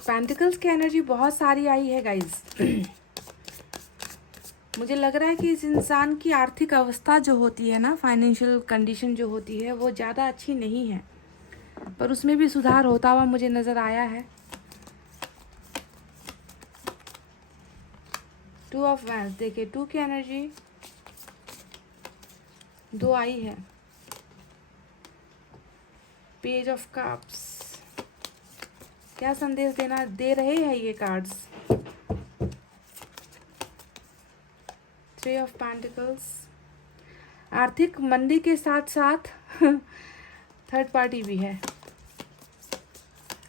पेंटिकल्स की एनर्जी बहुत सारी आई है गाइज। मुझे लग रहा है कि इस इंसान की आर्थिक अवस्था जो होती है ना, फाइनेंशियल कंडीशन जो होती है, वो ज़्यादा अच्छी नहीं है, पर उसमें भी सुधार होता हुआ मुझे नज़र आया है। 2 ऑफ वैंड्स, देखिए 2 की एनर्जी 2 आई है। पेज ऑफ कप्स, क्या संदेश दे रहे हैं ये कार्ड्स। 3 ऑफ पेंटिकल्स, आर्थिक मंदी के साथ साथ थर्ड पार्टी भी है।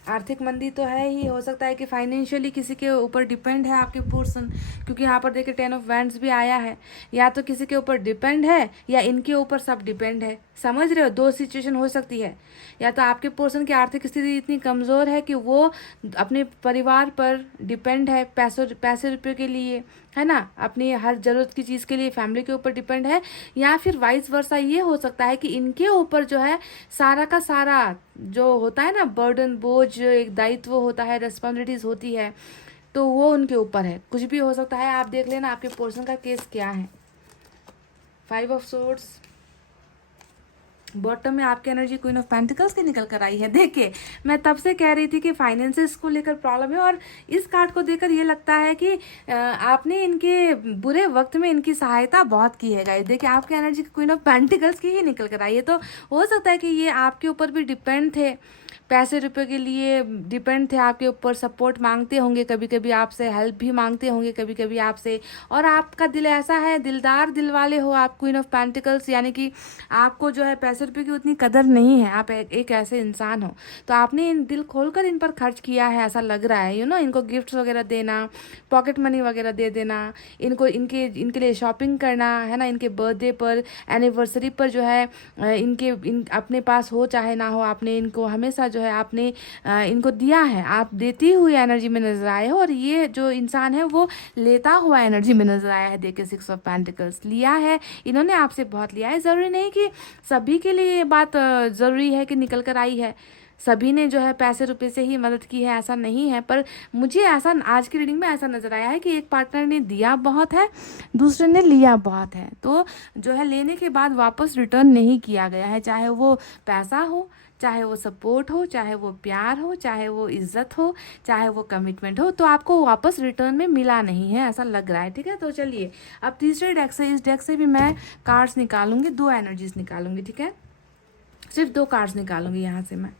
आर्थिक मंदी तो है ही, हो सकता है कि फाइनेंशियली किसी के ऊपर डिपेंड है आपके पर्सन, क्योंकि यहाँ पर देखिए 10 ऑफ वैंड्स भी आया है। या तो किसी के ऊपर डिपेंड है या इनके ऊपर सब डिपेंड है। समझ रहे हो, 2 सिचुएशन हो सकती है। या तो आपके पर्सन की आर्थिक स्थिति इतनी कमज़ोर है कि वो अपने परिवार पर डिपेंड है, पैसे रुपये के लिए, है ना, अपनी हर ज़रूरत की चीज़ के लिए फैमिली के ऊपर डिपेंड है। या फिर वाइस वर्सा ये हो सकता है कि इनके ऊपर जो है सारा का सारा जो होता है ना, बर्डन, बोझ, एक दायित्व होता है, रिस्पॉन्सिबिलिटीज़ होती है, तो वो उनके ऊपर है। कुछ भी हो सकता है, आप देख लेना आपके पर्सन का केस क्या है। 5 ऑफ सोर्ड्स, बॉटम में आपकी एनर्जी क्वीन ऑफ पेंटिकल्स की निकल कर आई है। देखिए मैं तब से कह रही थी कि फाइनेंसेस को लेकर प्रॉब्लम है, और इस कार्ड को देखकर ये लगता है कि आपने इनके बुरे वक्त में इनकी सहायता बहुत की है गाइस। देखिए आपकी एनर्जी क्वीन ऑफ पेंटिकल्स की ही निकल कर आई है, तो हो सकता है कि ये आपके ऊपर भी डिपेंड थे, पैसे रुपए के लिए डिपेंड थे आपके ऊपर, सपोर्ट मांगते होंगे, कभी कभी आपसे हेल्प भी मांगते होंगे कभी कभी आपसे, और आपका दिल ऐसा है, दिलदार दिल वाले हो आप क्वीन ऑफ पेंटिकल्स, यानी कि आपको जो है पैसे रुपए की उतनी कदर नहीं है, आप एक ऐसे इंसान हो, तो आपने इन दिल खोलकर इन पर खर्च किया है ऐसा लग रहा है। इनको गिफ्ट्स वगैरह देना, पॉकेट मनी वगैरह दे देना, इनको इनके लिए शॉपिंग करना है ना, इनके बर्थडे पर, एनिवर्सरी पर जो है अपने पास हो चाहे ना हो, आपने इनको हमेशा जो है आपने इनको दिया है, आप देती हुई एनर्जी में नजर आए हो, और ये जो इंसान है वो लेता हुआ एनर्जी में नजर आया है। देखिए 6 ऑफ पेंटिकल्स लिया है इन्होंने आपसे, बहुत लिया है। ज़रूरी नहीं कि सभी के लिए ये बात ज़रूरी है कि निकल कर आई है, सभी ने जो है पैसे रुपए से ही मदद की है ऐसा नहीं है, पर मुझे ऐसा आज की रीडिंग में ऐसा नज़र आया है कि एक पार्टनर ने दिया बहुत है, दूसरे ने लिया बहुत है, तो जो है लेने के बाद वापस रिटर्न नहीं किया गया है, चाहे वो पैसा हो, चाहे वो सपोर्ट हो, चाहे वो प्यार हो, चाहे वो इज्जत हो, चाहे वो कमिटमेंट हो, तो आपको वापस रिटर्न में मिला नहीं है ऐसा लग रहा है। ठीक है, तो चलिए अब तीसरे डेक से, इस डेक से भी मैं कार्ड्स निकालूंगी, 2 एनर्जीज निकालूंगी। ठीक है, सिर्फ 2 कार्ड्स निकालूंगी यहाँ से मैं।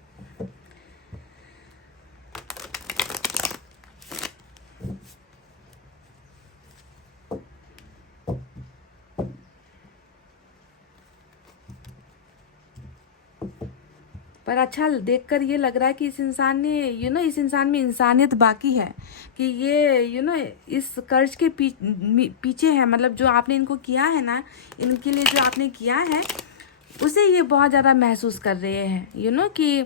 पर अच्छा देखकर ये लग रहा है कि इस इंसान ने इस इंसान में इंसानियत बाकी है, कि ये इस कर्ज के पीछे है, मतलब जो आपने इनको किया है ना, इनके लिए जो आपने किया है उसे ये बहुत ज़्यादा महसूस कर रहे हैं, कि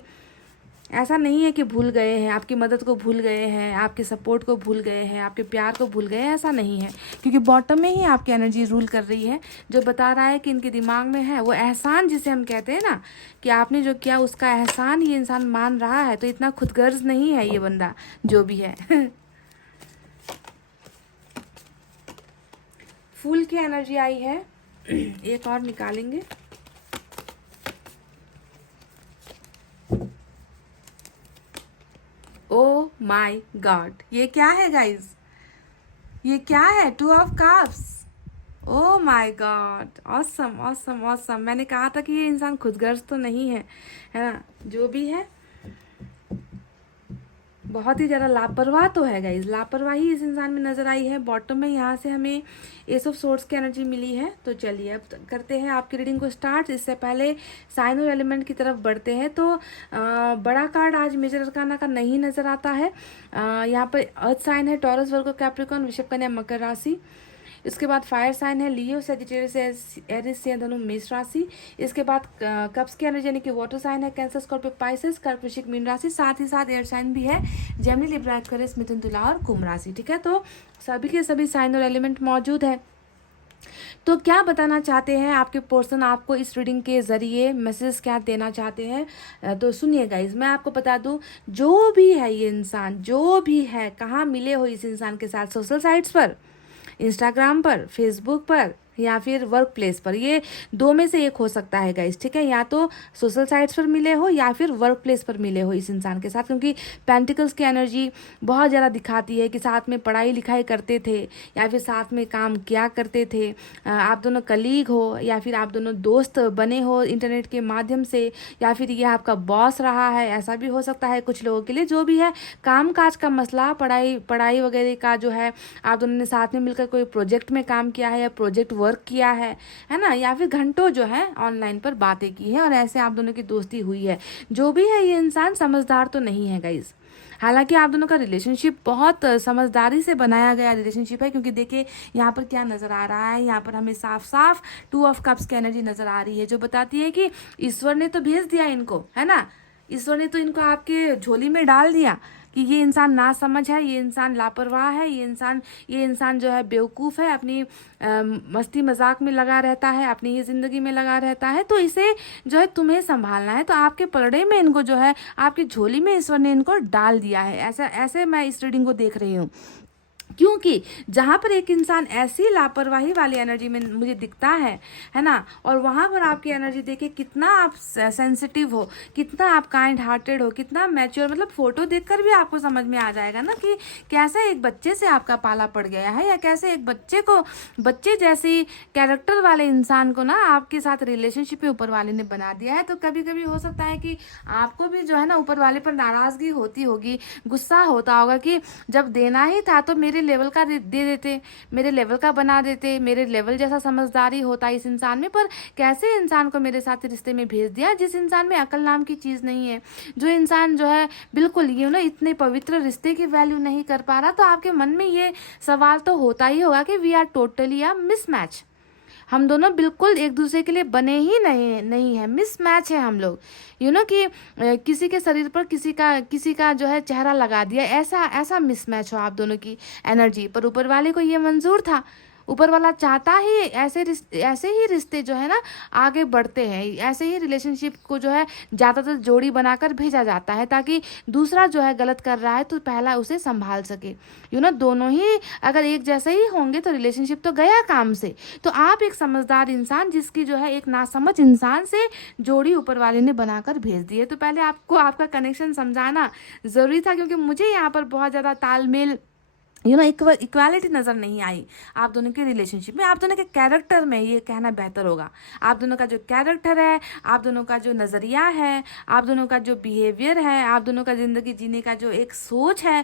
ऐसा नहीं है कि भूल गए हैं, आपकी मदद को भूल गए हैं, आपके सपोर्ट को भूल गए हैं, आपके प्यार को भूल गए हैं, ऐसा नहीं है, क्योंकि बॉटम में ही आपकी एनर्जी रूल कर रही है, जो बता रहा है कि इनके दिमाग में है वो एहसान, जिसे हम कहते हैं ना कि आपने जो किया उसका एहसान ये इंसान मान रहा है, तो इतना खुदगर्ज नहीं है ये बंदा जो भी है। फूल की एनर्जी आई है, एक और निकालेंगे। ओ माई गॉड, ये क्या है गाइज, ये क्या है? 2 of cups. Oh my god, awesome awesome awesome. मैंने कहा था कि ये इंसान खुदगर्ज तो नहीं है ना, जो भी है बहुत ही ज़्यादा लापरवाह तो है गाइज, लापरवाही इस इंसान में नज़र आई है। बॉटम में यहाँ से हमें एस ऑफ सोर्ड्स की एनर्जी मिली है, तो चलिए अब करते हैं आपकी रीडिंग को स्टार्ट। इससे पहले साइन और एलिमेंट की तरफ बढ़ते हैं, तो बड़ा कार्ड आज मेजर अरकाना का नहीं नज़र आता है। यहाँ पर अर्थ साइन है टॉरस, वर्गो, कैप्रिकॉर्न, वृषभ, कन्या, मकर राशि। इसके बाद फायर साइन है लियो, सेजिटेरियस, एरिस, सिंह, धनु, मेष राशि। इसके बाद कप्स की एनर्जी यानी कि वाटर साइन है कैंसर, स्कॉर्पियो, पाइसेस, कर्क, वृश्चिक, मीन राशि। साथ ही साथ एयर साइन भी है जेमिनी, लिब्रा, एक्वेरियस, मिथुन, तुला और कुंभ राशि। ठीक है, तो सभी के सभी साइन और एलिमेंट मौजूद है। तो क्या बताना चाहते हैं आपके पर्सन, आपको इस रीडिंग के जरिए मैसेज क्या देना चाहते हैं, तो सुनिए गाइज। मैं आपको बता दूं, जो भी है ये इंसान, जो भी है, कहाँ मिले हो इस इंसान के साथ, सोशल साइट्स पर, इंस्टाग्राम पर, फेसबुक पर, या फिर वर्क प्लेस पर, ये 2 में से एक हो सकता है गाइस। ठीक है, या तो सोशल साइट्स पर मिले हो या फिर वर्क प्लेस पर मिले हो इस इंसान के साथ, क्योंकि पेंटिकल्स की एनर्जी बहुत ज़्यादा दिखाती है कि साथ में पढ़ाई लिखाई करते थे या फिर साथ में काम किया करते थे, आप दोनों कलीग हो या फिर आप दोनों दोस्त बने हो इंटरनेट के माध्यम से, या फिर ये आपका बॉस रहा है, ऐसा भी हो सकता है कुछ लोगों के लिए। जो भी है, काम काज का मसला, पढ़ाई वगैरह का जो है, आप दोनों ने साथ में मिलकर कोई प्रोजेक्ट में काम किया है या प्रोजेक्ट वर्क किया है ना, या फिर घंटों जो है ऑनलाइन पर बातें की है, और ऐसे आप दोनों की दोस्ती हुई है। जो भी है ये इंसान समझदार तो नहीं है गाइज, हालांकि आप दोनों का रिलेशनशिप बहुत समझदारी से बनाया गया रिलेशनशिप है, क्योंकि देखिए यहाँ पर क्या नज़र आ रहा है, यहाँ पर हमें साफ साफ 2 ऑफ कप्स की एनर्जी नज़र आ रही है, जो बताती है कि ईश्वर ने तो भेज दिया इनको, है ना, ईश्वर ने तो इनको आपके झोली में डाल दिया कि ये इंसान नासमझ है, ये इंसान लापरवाह है, ये इंसान जो है बेवकूफ़ है, अपनी मस्ती मजाक में लगा रहता है, अपनी ही ज़िंदगी में लगा रहता है, तो इसे जो है तुम्हें संभालना है। तो आपके पलड़े में इनको जो है, आपकी झोली में ईश्वर ने इनको डाल दिया है, ऐसे मैं इस रीडिंग को देख रही हूँ। क्योंकि जहाँ पर एक इंसान ऐसी लापरवाही वाली एनर्जी में मुझे दिखता है ना, और वहाँ पर आपकी एनर्जी देखे कितना आप सेंसिटिव हो, कितना आप काइंड हार्टेड हो, कितना मैच्योर, मतलब फोटो देखकर भी आपको समझ में आ जाएगा ना कि कैसे एक बच्चे से आपका पाला पड़ गया है, या कैसे एक बच्चे जैसी कैरेक्टर वाले इंसान को ना आपके साथ रिलेशनशिप में ऊपर वाले ने बना दिया है। तो कभी कभी हो सकता है कि आपको भी जो है ना ऊपर वाले पर नाराज़गी होती होगी, गुस्सा होता होगा कि जब देना ही था तो मेरे लेवल का दे देते, मेरे लेवल का बना देते, मेरे लेवल जैसा समझदारी होता इस इंसान में, पर कैसे इंसान को मेरे साथ रिश्ते में भेज दिया जिस इंसान में अकल नाम की चीज़ नहीं है, जो इंसान जो है बिल्कुल ये ना इतने पवित्र रिश्ते की वैल्यू नहीं कर पा रहा। तो आपके मन में ये सवाल तो होता ही होगा कि we are totally a mismatch, हम दोनों बिल्कुल एक दूसरे के लिए बने ही नहीं है, मिसमैच है हम लोग। कि किसी के शरीर पर किसी का जो है चेहरा लगा दिया, ऐसा मिसमैच हो आप दोनों की एनर्जी। पर ऊपर वाले को ये मंजूर था, ऊपर वाला चाहता ही ऐसे ही रिश्ते जो है ना आगे बढ़ते हैं, ऐसे ही रिलेशनशिप को जो है ज़्यादातर जोड़ी बनाकर भेजा जाता है, ताकि दूसरा जो है गलत कर रहा है तो पहला उसे संभाल सके। दोनों ही अगर एक जैसे ही होंगे तो रिलेशनशिप तो गया काम से। तो आप एक समझदार इंसान जिसकी जो है एक नासमझ इंसान से जोड़ी ऊपर वाले ने बनाकर भेज दी है। तो पहले आपको आपका कनेक्शन समझाना ज़रूरी था, क्योंकि मुझे यहाँ पर बहुत ज़्यादा तालमेल इक्वालिटी नज़र नहीं आई आप दोनों के रिलेशनशिप में, आप दोनों के कैरेक्टर में, ये कहना बेहतर होगा। आप दोनों का जो कैरेक्टर है, आप दोनों का जो नज़रिया है, आप दोनों का जो बिहेवियर है, आप दोनों का ज़िंदगी जीने का जो एक सोच है,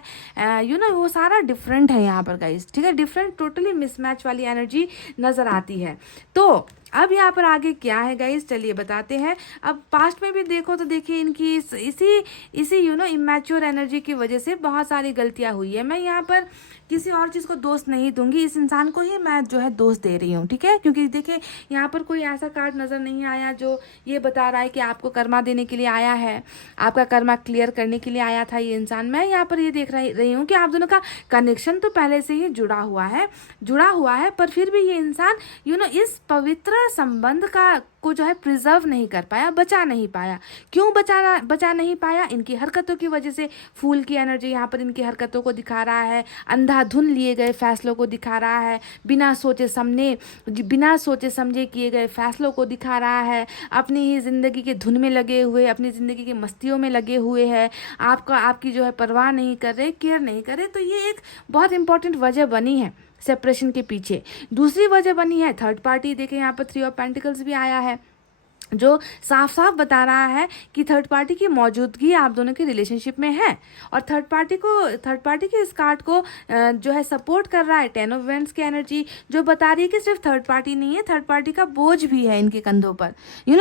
वो सारा डिफरेंट है यहाँ पर गाइस, ठीक है। डिफरेंट, टोटली मिसमैच वाली एनर्जी नज़र आती है। तो अब यहाँ पर आगे क्या है गाइस, चलिए बताते हैं। अब पास्ट में भी देखो तो देखिए इनकी इसी इमैच्योर एनर्जी की वजह से बहुत सारी गलतियाँ हुई है। मैं यहाँ पर किसी और चीज़ को दोस्त नहीं दूंगी, इस इंसान को ही मैं जो है दोस्त दे रही हूँ, ठीक है। क्योंकि देखिए यहाँ पर कोई ऐसा कार्ड नज़र नहीं आया जो ये बता रहा है कि आपको कर्मा देने के लिए आया है, आपका कर्मा क्लियर करने के लिए आया था ये इंसान। मैं यहाँ पर ये देख रही हूँ कि आप दोनों का कनेक्शन तो पहले से ही जुड़ा हुआ है, पर फिर भी ये इंसान इस पवित्र संबंध को जो है प्रिजर्व नहीं कर पाया, बचा नहीं पाया। क्यों बचा नहीं पाया? इनकी हरकतों की वजह से। फूल की एनर्जी यहाँ पर इनकी हरकतों को दिखा रहा है, अंधाधुन लिए गए फैसलों को दिखा रहा है, बिना सोचे समझे किए गए फैसलों को दिखा रहा है, अपनी ही ज़िंदगी के धुन में लगे हुए, अपनी ज़िंदगी की मस्तियों में लगे हुए हैं, आपकी जो है परवाह नहीं कर रहे, केयर नहीं कर रहे। तो ये एक बहुत इंपॉर्टेंट वजह बनी है सेपरेशन के पीछे। दूसरी वजह बनी है थर्ड पार्टी। देखिए यहाँ पर 3 ऑफ पेंटिकल्स भी आया है, जो साफ साफ बता रहा है कि थर्ड पार्टी की मौजूदगी आप दोनों के रिलेशनशिप में है, और थर्ड पार्टी के इस कार्ड को जो है सपोर्ट कर रहा है 10 ऑफ वेंट्स की एनर्जी, जो बता रही है कि सिर्फ थर्ड पार्टी नहीं है, थर्ड पार्टी का बोझ भी है इनके कंधों पर।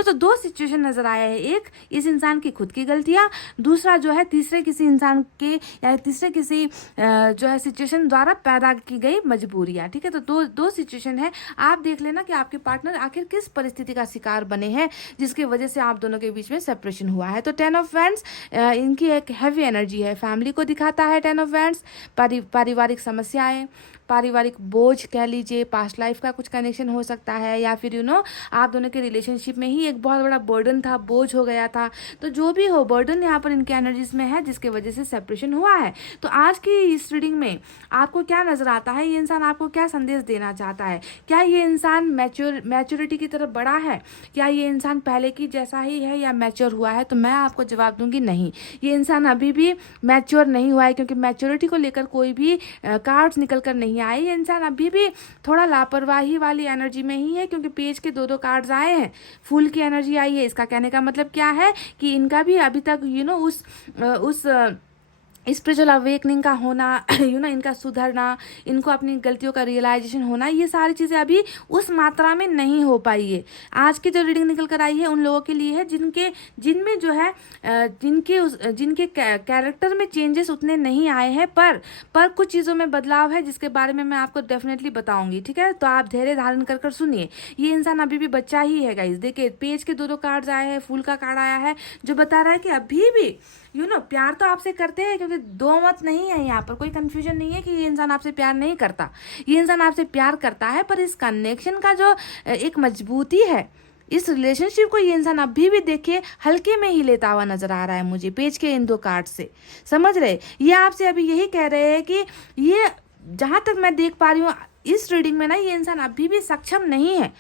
तो 2 सिचुएशन नजर आया है, एक इस इंसान की खुद की गलतियाँ, दूसरा जो है तीसरे किसी इंसान के या तीसरे किसी जो है सिचुएशन द्वारा पैदा की गई मजबूरियाँ, ठीक है। तो दो सिचुएशन है। आप देख लेना कि आपके पार्टनर आखिर किस परिस्थिति का शिकार बने हैं जिसकी वजह से आप दोनों के बीच में सेपरेशन हुआ है। तो 10 ऑफ वैंड्स इनकी एक हैवी एनर्जी है, फैमिली को दिखाता है 10 ऑफ वैंड्स, पारिवारिक समस्याएं, पारिवारिक बोझ कह लीजिए, पास्ट लाइफ का कुछ कनेक्शन हो सकता है, या फिर आप दोनों के रिलेशनशिप में ही एक बहुत बड़ा बर्डन था, बोझ हो गया था। तो जो भी हो, बर्डन यहाँ पर इनके एनर्जीज में है जिसके वजह से सेपरेशन हुआ है। तो आज की इस रीडिंग में आपको क्या नजर आता है, ये इंसान आपको क्या संदेश देना चाहता है? क्या ये इंसान मैच्योरिटी की तरफ बढ़ा है? क्या ये इंसान पहले की जैसा ही है या मैच्योर हुआ है? तो मैं आपको जवाब दूंगी नहीं, ये इंसान अभी भी मैच्योर नहीं हुआ है, क्योंकि मैच्योरिटी को लेकर कोई भी कार्ड्स निकल कर नहीं आए। ये इंसान अभी भी थोड़ा लापरवाही वाली एनर्जी में ही है, क्योंकि पेज के 2 कार्ड्स आए हैं, फूल की एनर्जी आई है। इसका कहने का मतलब क्या है कि इनका भी अभी तक उस स्पिरिचुअल अवेकनिंग का होना, इनका सुधरना, इनको अपनी गलतियों का रियलाइजेशन होना, ये सारी चीज़ें अभी उस मात्रा में नहीं हो पाई है। आज की जो रीडिंग निकल कर आई है उन लोगों के लिए है जिनमें जो है जिनके कैरेक्टर में चेंजेस उतने नहीं आए हैं, पर कुछ चीज़ों में बदलाव है जिसके बारे में मैं आपको डेफिनेटली बताऊंगी, ठीक है। तो आप धैर्य धारण कर सुनिए। ये इंसान अभी भी बच्चा ही है गाइस। देखिए पेज के 2 कार्ड्स आए हैं, फूल का कार्ड आया है जो बता रहा है कि अभी भी प्यार तो आपसे करते हैं, क्योंकि 2 मत नहीं है यहाँ पर, कोई कंफ्यूजन नहीं है कि ये इंसान आपसे प्यार नहीं करता। ये इंसान आपसे प्यार करता है, पर इस कनेक्शन का जो एक मजबूती है, इस रिलेशनशिप को ये इंसान अभी भी देखिए हल्के में ही लेता हुआ नजर आ रहा है मुझे पेज के इन 2 कार्ड से। समझ रहे? ये आपसे अभी यही कह रहे हैं कि ये जहाँ तक मैं देख पा रही हूँ इस रीडिंग में ना, ये इंसान अभी भी सक्षम नहीं है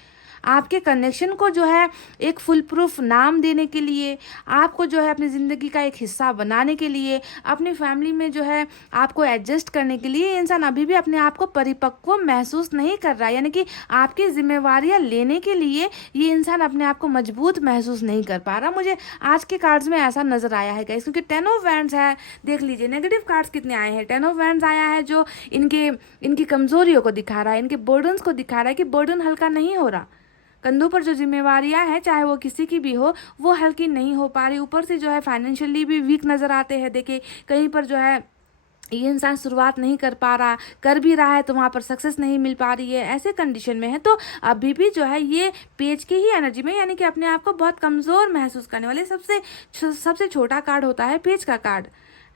आपके कनेक्शन को जो है एक फुल प्रूफ नाम देने के लिए, आपको जो है अपनी ज़िंदगी का एक हिस्सा बनाने के लिए, अपनी फैमिली में जो है आपको एडजस्ट करने के लिए। ये इंसान अभी भी अपने आप को परिपक्व महसूस नहीं कर रहा है, यानी कि आपकी जिम्मेवारियां लेने के लिए ये इंसान अपने आप को मजबूत महसूस नहीं कर पा रहा। मुझे आज के कार्ड्स में ऐसा नज़र आया है गाइस, क्योंकि 10 ऑफ वैंड्स है। देख लीजिए नेगेटिव कार्ड्स कितने आए हैं। 10 ऑफ वैंड्स आया है जो इनकी कमजोरियों को दिखा रहा है, इनके बर्डन्स को दिखा रहा है कि बर्डन हल्का नहीं हो रहा। कंधों पर जो जिम्मेवारियां हैं, चाहे वो किसी की भी हो, वो हल्की नहीं हो पा रही। ऊपर से जो है फाइनेंशियली भी वीक नज़र आते हैं। देखिए कहीं पर जो है ये इंसान शुरुआत नहीं कर पा रहा, कर भी रहा है तो वहाँ पर सक्सेस नहीं मिल पा रही है, ऐसे कंडीशन में है। तो अभी भी जो है ये पेज की ही एनर्जी में, यानी कि अपने आप को बहुत कमज़ोर महसूस करने वाले सबसे छोटा कार्ड होता है पेज का कार्ड,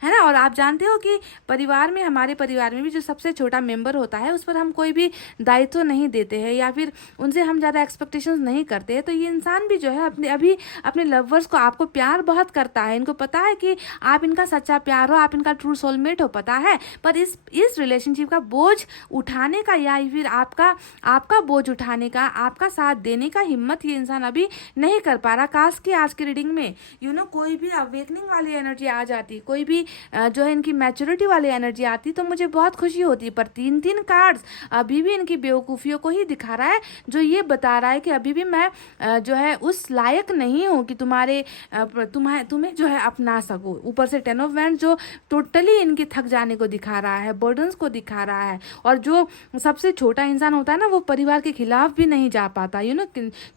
है ना। और आप जानते हो कि परिवार में, हमारे परिवार में भी जो सबसे छोटा मेंबर होता है उस पर हम कोई भी दायित्व नहीं देते हैं या फिर उनसे हम ज़्यादा एक्सपेक्टेशंस नहीं करते हैं। तो ये इंसान भी जो है अपने लवर्स को, आपको प्यार बहुत करता है, इनको पता है कि आप इनका सच्चा प्यार हो, आप इनका ट्रू सोलमेट हो, पता है। पर इस रिलेशनशिप का बोझ उठाने का या फिर आपका बोझ उठाने का, आपका साथ देने का हिम्मत ये इंसान अभी नहीं कर पा रहा। काश की आज की रीडिंग में कोई भी अवेकनिंग वाली एनर्जी आ जाती, कोई भी जो है इनकी मैच्योरिटी वाली एनर्जी आती तो मुझे बहुत खुशी होती। पर 3 कार्ड्स अभी भी इनकी बेवकूफ़ियों को ही दिखा रहा है, जो ये बता रहा है कि अभी भी मैं जो है उस लायक नहीं हूँ कि तुम्हें जो है अपना सकूँ। ऊपर से 10 ऑफ वैंड्स जो टोटली इनके थक जाने को दिखा रहा है, बर्डन्स को दिखा रहा है। और जो सबसे छोटा इंसान होता है ना, वो परिवार के खिलाफ भी नहीं जा पाता।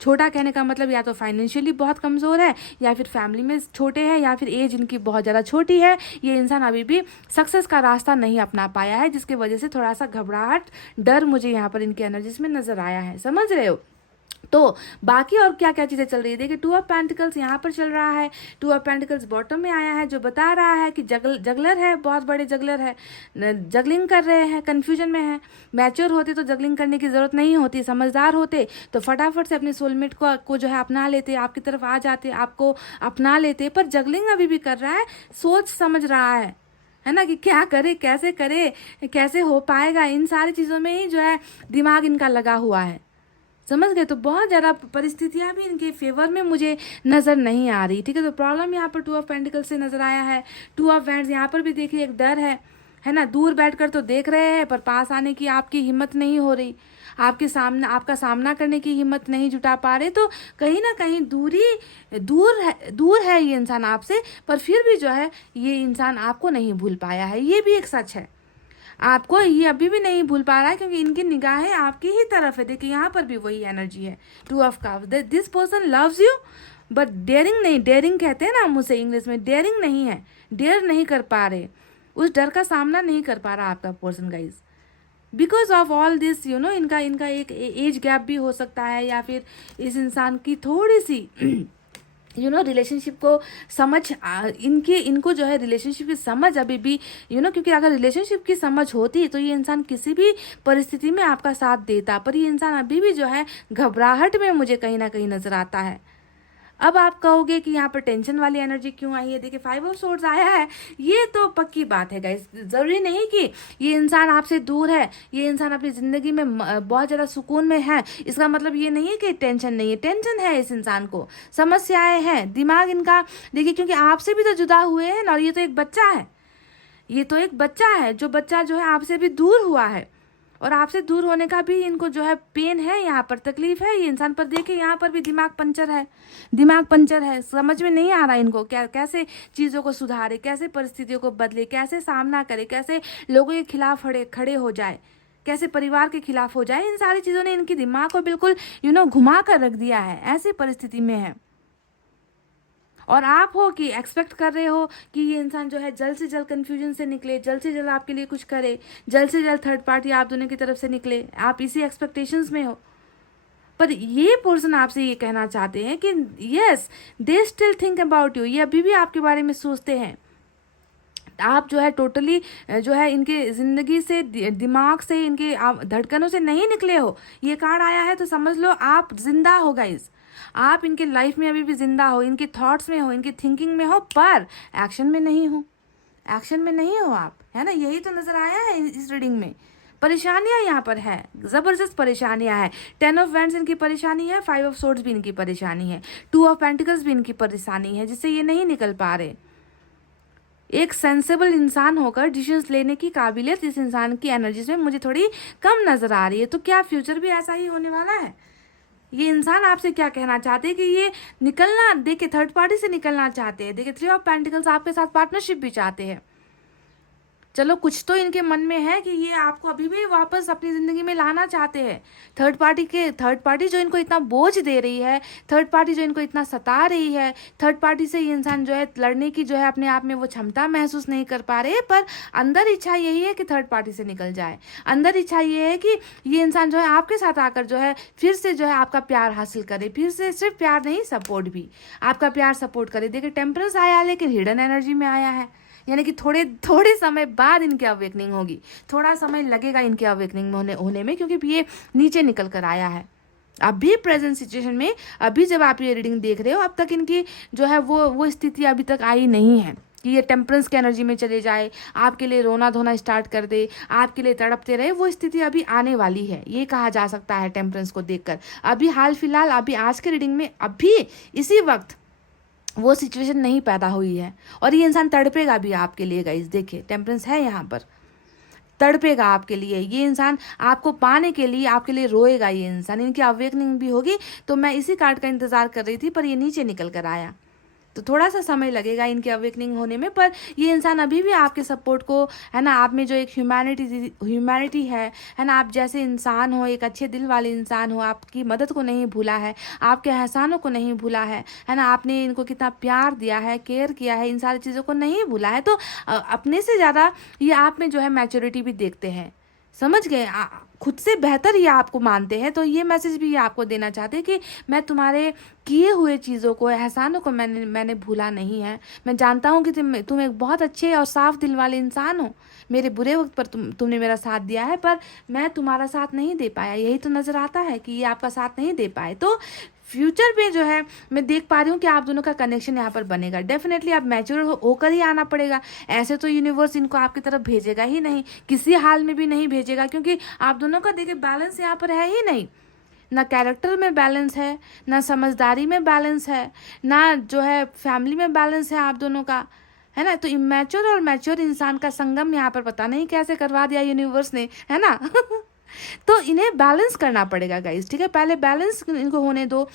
छोटा कहने का मतलब या तो फाइनेंशियली बहुत कमज़ोर है, या फिर फैमिली में छोटे हैं, या फिर एज इनकी बहुत ज़्यादा छोटी है। ये इंसान अभी भी सक्सेस का रास्ता नहीं अपना पाया है, जिसकी वजह से थोड़ा सा घबराहट, डर मुझे यहाँ पर इनकी एनर्जीज में नजर आया है। समझ रहे हो? तो बाकी और क्या क्या चीज़ें चल रही है देखिए। 2 ऑफ पेंटिकल्स यहाँ पर चल रहा है। 2 ऑफ पेंटिकल्स बॉटम में आया है, जो बता रहा है कि जगलर है, बहुत बड़े जगलर है, जगलिंग कर रहे हैं, कंफ्यूजन में है। मैच्योर होते तो जगलिंग करने की ज़रूरत नहीं होती, समझदार होते तो फटाफट से अपने सोलमेट को जो है अपना लेते, आपकी तरफ आ जाते, आपको अपना लेते। पर जगलिंग अभी भी कर रहा है, सोच समझ रहा है ना, कि क्या करे, कैसे करे, कैसे हो पाएगा। इन सारी चीज़ों में ही जो है दिमाग इनका लगा हुआ है। समझ गए? तो बहुत ज़्यादा परिस्थितियाँ भी इनके फेवर में मुझे नज़र नहीं आ रही। ठीक है, तो प्रॉब्लम यहाँ पर 2 ऑफ पेंटिकल्स से नज़र आया है। 2 ऑफ वैंड्स यहाँ पर भी देखिए एक डर है ना। दूर बैठकर तो देख रहे हैं, पर पास आने की आपकी हिम्मत नहीं हो रही, आपका सामना करने की हिम्मत नहीं जुटा पा रहे। तो कहीं ना कहीं दूर है ये इंसान आपसे, पर फिर भी जो है ये इंसान आपको नहीं भूल पाया है। ये भी एक सच है, आपको ये अभी भी नहीं भूल पा रहा है, क्योंकि इनकी निगाहें आपकी ही तरफ है। देखिए यहाँ पर भी वही एनर्जी है। 2 of cups, this person loves you but daring नहीं, डेयरिंग कहते हैं ना मुझसे इंग्लिश में, डेयरिंग नहीं है, डेयर नहीं कर पा रहे, उस डर का सामना नहीं कर पा रहा आपका person guys, because of all this. इनका एक एज गैप भी हो सकता है, या फिर इस इंसान की थोड़ी सी रिलेशनशिप को समझ, इनको जो है रिलेशनशिप की समझ अभी भी क्योंकि अगर रिलेशनशिप की समझ होती तो ये इंसान किसी भी परिस्थिति में आपका साथ देता। पर ये इंसान अभी भी जो है घबराहट में मुझे कहीं ना कहीं नजर आता है। अब आप कहोगे कि यहाँ पर टेंशन वाली एनर्जी क्यों आई है। देखिए 5 ऑफ सोर्ड्स आया है, ये तो पक्की बात है गाइस। ज़रूरी नहीं कि ये इंसान आपसे दूर है, ये इंसान अपनी ज़िंदगी में बहुत ज़्यादा सुकून में है, इसका मतलब ये नहीं है कि टेंशन नहीं है। टेंशन है इस इंसान को, समस्याएं हैं, दिमाग इनका देखिए, क्योंकि आपसे भी तो जुदा हुए हैं ना। और ये तो एक बच्चा है, जो बच्चा जो है आपसे भी दूर हुआ है, और आपसे दूर होने का भी इनको जो है पेन है, यहाँ पर तकलीफ है ये इंसान पर। देखिए यहाँ पर भी दिमाग पंचर है, समझ में नहीं आ रहा इनको कैसे चीज़ों को सुधारे, कैसे परिस्थितियों को बदले, कैसे सामना करे, कैसे लोगों के खिलाफ खड़े हो जाए, कैसे परिवार के खिलाफ हो जाए। इन सारी चीज़ों ने इनकी दिमाग को बिल्कुल घुमा कर रख दिया है, ऐसी परिस्थिति में है। और आप हो कि एक्सपेक्ट कर रहे हो कि ये इंसान जो है जल्द से जल्द कन्फ्यूजन से निकले, जल्द से जल्द आपके लिए कुछ करे, जल्द से जल्द थर्ड पार्टी आप दोनों की तरफ से निकले, आप इसी एक्सपेक्टेशंस में हो। पर ये पर्सन आपसे ये कहना चाहते हैं कि yes, they still think about you, ये अभी भी आपके बारे में सोचते हैं। आप जो है टोटली जो है इनके ज़िंदगी से, दिमाग से, इनके धड़कनों से नहीं निकले हो। ये कार्ड आया है तो समझ लो आप जिंदा हो गाइस, आप इनके लाइफ में अभी भी जिंदा हो, इनके थॉट्स में हो, इनकी थिंकिंग में हो, पर एक्शन में नहीं हो आप, है ना। यही तो नज़र आया है इस रीडिंग में। परेशानियां यहाँ पर है, ज़बरदस्त परेशानियां हैं। 10 ऑफ वैंड्स इनकी परेशानी है, 5 ऑफ सोर्ड्स भी इनकी परेशानी है, 2 ऑफ पेंटिकल्स भी इनकी परेशानी है, जिससे ये नहीं निकल पा रहे। एक सेंसेबल इंसान होकर डिसीजंस लेने की काबिलियत इस इंसान की एनर्जीज में मुझे थोड़ी कम नज़र आ रही है। तो क्या फ्यूचर भी ऐसा ही होने वाला है? ये इंसान आपसे क्या कहना चाहते हैं कि ये निकलना, देखिए थर्ड पार्टी से निकलना चाहते हैं, देखिए 3 ऑफ पेंटिकल्स आपके साथ पार्टनरशिप भी चाहते हैं। चलो कुछ तो इनके मन में है कि ये आपको अभी भी वापस अपनी ज़िंदगी में लाना चाहते हैं। थर्ड पार्टी जो इनको इतना बोझ दे रही है, थर्ड पार्टी जो इनको इतना सता रही है, थर्ड पार्टी से ये इंसान जो है लड़ने की जो है अपने आप में वो क्षमता महसूस नहीं कर पा रहे, पर अंदर इच्छा यही है कि थर्ड पार्टी से निकल जाए। अंदर इच्छा ये है कि ये इंसान जो है आपके साथ आकर जो है फिर से जो है आपका प्यार हासिल करे, फिर से सिर्फ प्यार नहीं सपोर्ट भी, आपका प्यार सपोर्ट करे। देखिए टेम्परेंस आया लेकिन हिडन एनर्जी में आया है, यानी कि थोड़े समय बाद इनकी अवेकनिंग होगी, थोड़ा समय लगेगा इनके अवेकनिंग होने में, क्योंकि ये नीचे निकल कर आया है। अभी प्रेजेंट सिचुएशन में, अभी जब आप ये रीडिंग देख रहे हो, अब तक इनकी जो है वो स्थिति अभी तक आई नहीं है कि ये टेम्परेंस की एनर्जी में चले जाए, आपके लिए रोना धोना स्टार्ट कर दे, आपके लिए तड़पते रहे। वो स्थिति अभी आने वाली है, ये कहा जा सकता है टेम्परेंस को देखकर। अभी हाल फिलहाल, अभी आज के रीडिंग में, अभी इसी वक्त वो सिचुएशन नहीं पैदा हुई है, और ये इंसान तड़पेगा भी आपके लिए गाइस। देखिए टेम्परेंस है यहाँ पर, तड़पेगा आपके लिए ये इंसान, आपको पाने के लिए आपके लिए रोएगा ये इंसान। इनकी अवेकनिंग भी होगी, तो मैं इसी कार्ड का इंतजार कर रही थी, पर ये नीचे निकल कर आया, तो थोड़ा सा समय लगेगा इनके अवेकनिंग होने में। पर ये इंसान अभी भी आपके सपोर्ट को, है ना, आप में जो एक ह्यूमैनिटी है ना, आप जैसे इंसान हो, एक अच्छे दिल वाले इंसान हो, आपकी मदद को नहीं भूला है, आपके एहसानों को नहीं भूला है ना, आपने इनको कितना प्यार दिया है, केयर किया है, इन सारी चीज़ों को नहीं भूला है। तो अपने से ज़्यादा ये आप में जो है मैच्योरिटी भी देखते हैं, समझ गए, खुद से बेहतर ये आपको मानते हैं। तो ये मैसेज भी ये आपको देना चाहते हैं कि मैं तुम्हारे किए हुए चीज़ों को, एहसानों को मैंने भूला नहीं है। मैं जानता हूँ कि तुम एक बहुत अच्छे और साफ दिल वाले इंसान हो। मेरे बुरे वक्त पर तुमने मेरा साथ दिया है, पर मैं तुम्हारा साथ नहीं दे पाया। यही तो नज़र आता है कि ये आपका साथ नहीं दे पाए। तो फ्यूचर में जो है मैं देख पा रही हूँ कि आप दोनों का कनेक्शन यहाँ पर बनेगा। डेफिनेटली आप मैच्योर होकर ही आना पड़ेगा। ऐसे तो यूनिवर्स इनको आपकी तरफ भेजेगा ही नहीं, किसी हाल में भी नहीं भेजेगा, क्योंकि आप दोनों का देखिए बैलेंस यहाँ पर है ही नहीं। ना कैरेक्टर में बैलेंस है, ना समझदारी में बैलेंस है, ना जो है फैमिली में बैलेंस है आप दोनों का, है ना। तो इमैच्योर और मैच्योर इंसान का संगम यहाँ पर पता नहीं कैसे करवा दिया यूनिवर्स ने, है ना। तो इन्हें बैलेंस करना पड़ेगा गाइस, ठीक है। पहले बैलेंस इनको होने दो,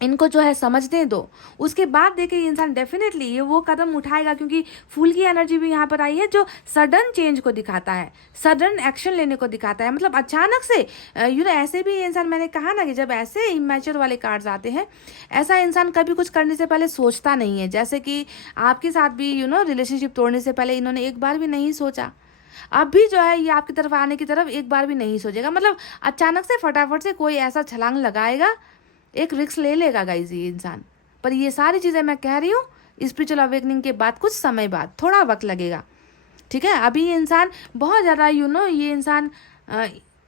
इनको जो है समझने दो, उसके बाद देखिए इंसान डेफिनेटली ये वो कदम उठाएगा, क्योंकि फूल की एनर्जी भी यहाँ पर आई है जो सडन चेंज को दिखाता है, सडन एक्शन लेने को दिखाता है। मतलब अचानक से ऐसे भी इंसान, मैंने कहा ना कि जब ऐसे इमैच्योर वाले कार्ड्स आते हैं, ऐसा इंसान कभी कुछ करने से पहले सोचता नहीं है। जैसे कि आपके साथ भी रिलेशनशिप तोड़ने से पहले इन्होंने एक बार भी नहीं सोचा, अब भी जो है ये आपकी तरफ आने की तरफ एक बार भी नहीं सोचेगा। मतलब अचानक से फटाफट से कोई ऐसा छलांग लगाएगा, एक रिस्क ले लेगा गाइज ये इंसान। पर ये सारी चीज़ें मैं कह रही हूँ स्पिरिचुअल अवेकनिंग के बाद, कुछ समय बाद, थोड़ा वक्त लगेगा, ठीक है। अभी ये इंसान बहुत ज़्यादा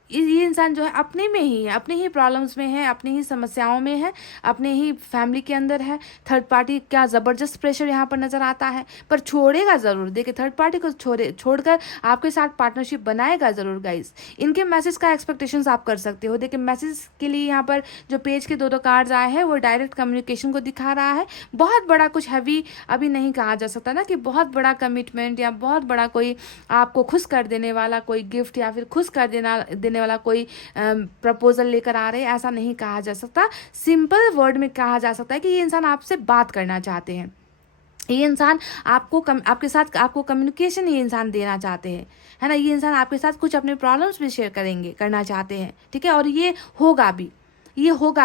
ये इंसान जो है अपने में ही है, अपने ही प्रॉब्लम्स में है, अपनी ही समस्याओं में है, अपने ही फैमिली के अंदर है। थर्ड पार्टी का ज़बरदस्त प्रेशर यहाँ पर नज़र आता है, पर छोड़ेगा ज़रूर। देखिए थर्ड पार्टी को छोड़कर आपके साथ पार्टनरशिप बनाएगा ज़रूर गाइस। इनके मैसेज का एक्सपेक्टेशंस आप कर सकते हो। देखिए मैसेज के लिए यहाँ पर जो पेज के दो कार्ड्स आए हैं वो डायरेक्ट कम्युनिकेशन को दिखा रहा है। बहुत बड़ा कुछ हैवी अभी नहीं कहा जा सकता ना, कि बहुत बड़ा कमिटमेंट या बहुत बड़ा कोई आपको खुश कर देने वाला कोई गिफ्ट या फिर खुश कर देने वाला कोई प्रपोजल लेकर आ रहे हैं, ऐसा नहीं कहा जा सकता। सिंपल वर्ड में कहा जा सकता है कि ये इंसान आपसे बात करना चाहते हैं, ये इंसान आपके साथ आपको कम्युनिकेशन ये इंसान देना चाहते हैं, है ना। ये इंसान आपके साथ कुछ अपने प्रॉब्लम्स भी शेयर करना चाहते हैं, ठीक है। और ये होगा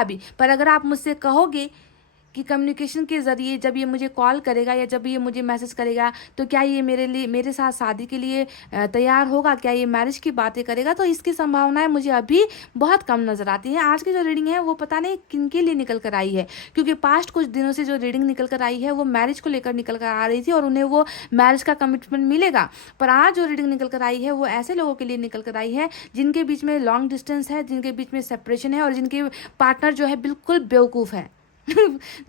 भी। पर अगर आप मुझसे कहोगे कि कम्युनिकेशन के ज़रिए जब ये मुझे कॉल करेगा या जब ये मुझे मैसेज करेगा, तो क्या ये मेरे साथ शादी के लिए तैयार होगा, क्या ये मैरिज की बातें करेगा, तो इसकी संभावनाएं मुझे अभी बहुत कम नज़र आती हैं। आज की जो रीडिंग है वो पता नहीं किन के लिए निकल कर आई है, क्योंकि पास्ट कुछ दिनों से जो रीडिंग निकल कर आई है वो मैरिज को लेकर निकल कर आ रही थी और उन्हें वो मैरिज का कमिटमेंट मिलेगा। पर आज जो रीडिंग निकल कर आई है वो ऐसे लोगों के लिए निकल कर आई है जिनके बीच में लॉन्ग डिस्टेंस है, जिनके बीच में सेपरेशन है और जिनके पार्टनर जो है बिल्कुल बेवकूफ़ है।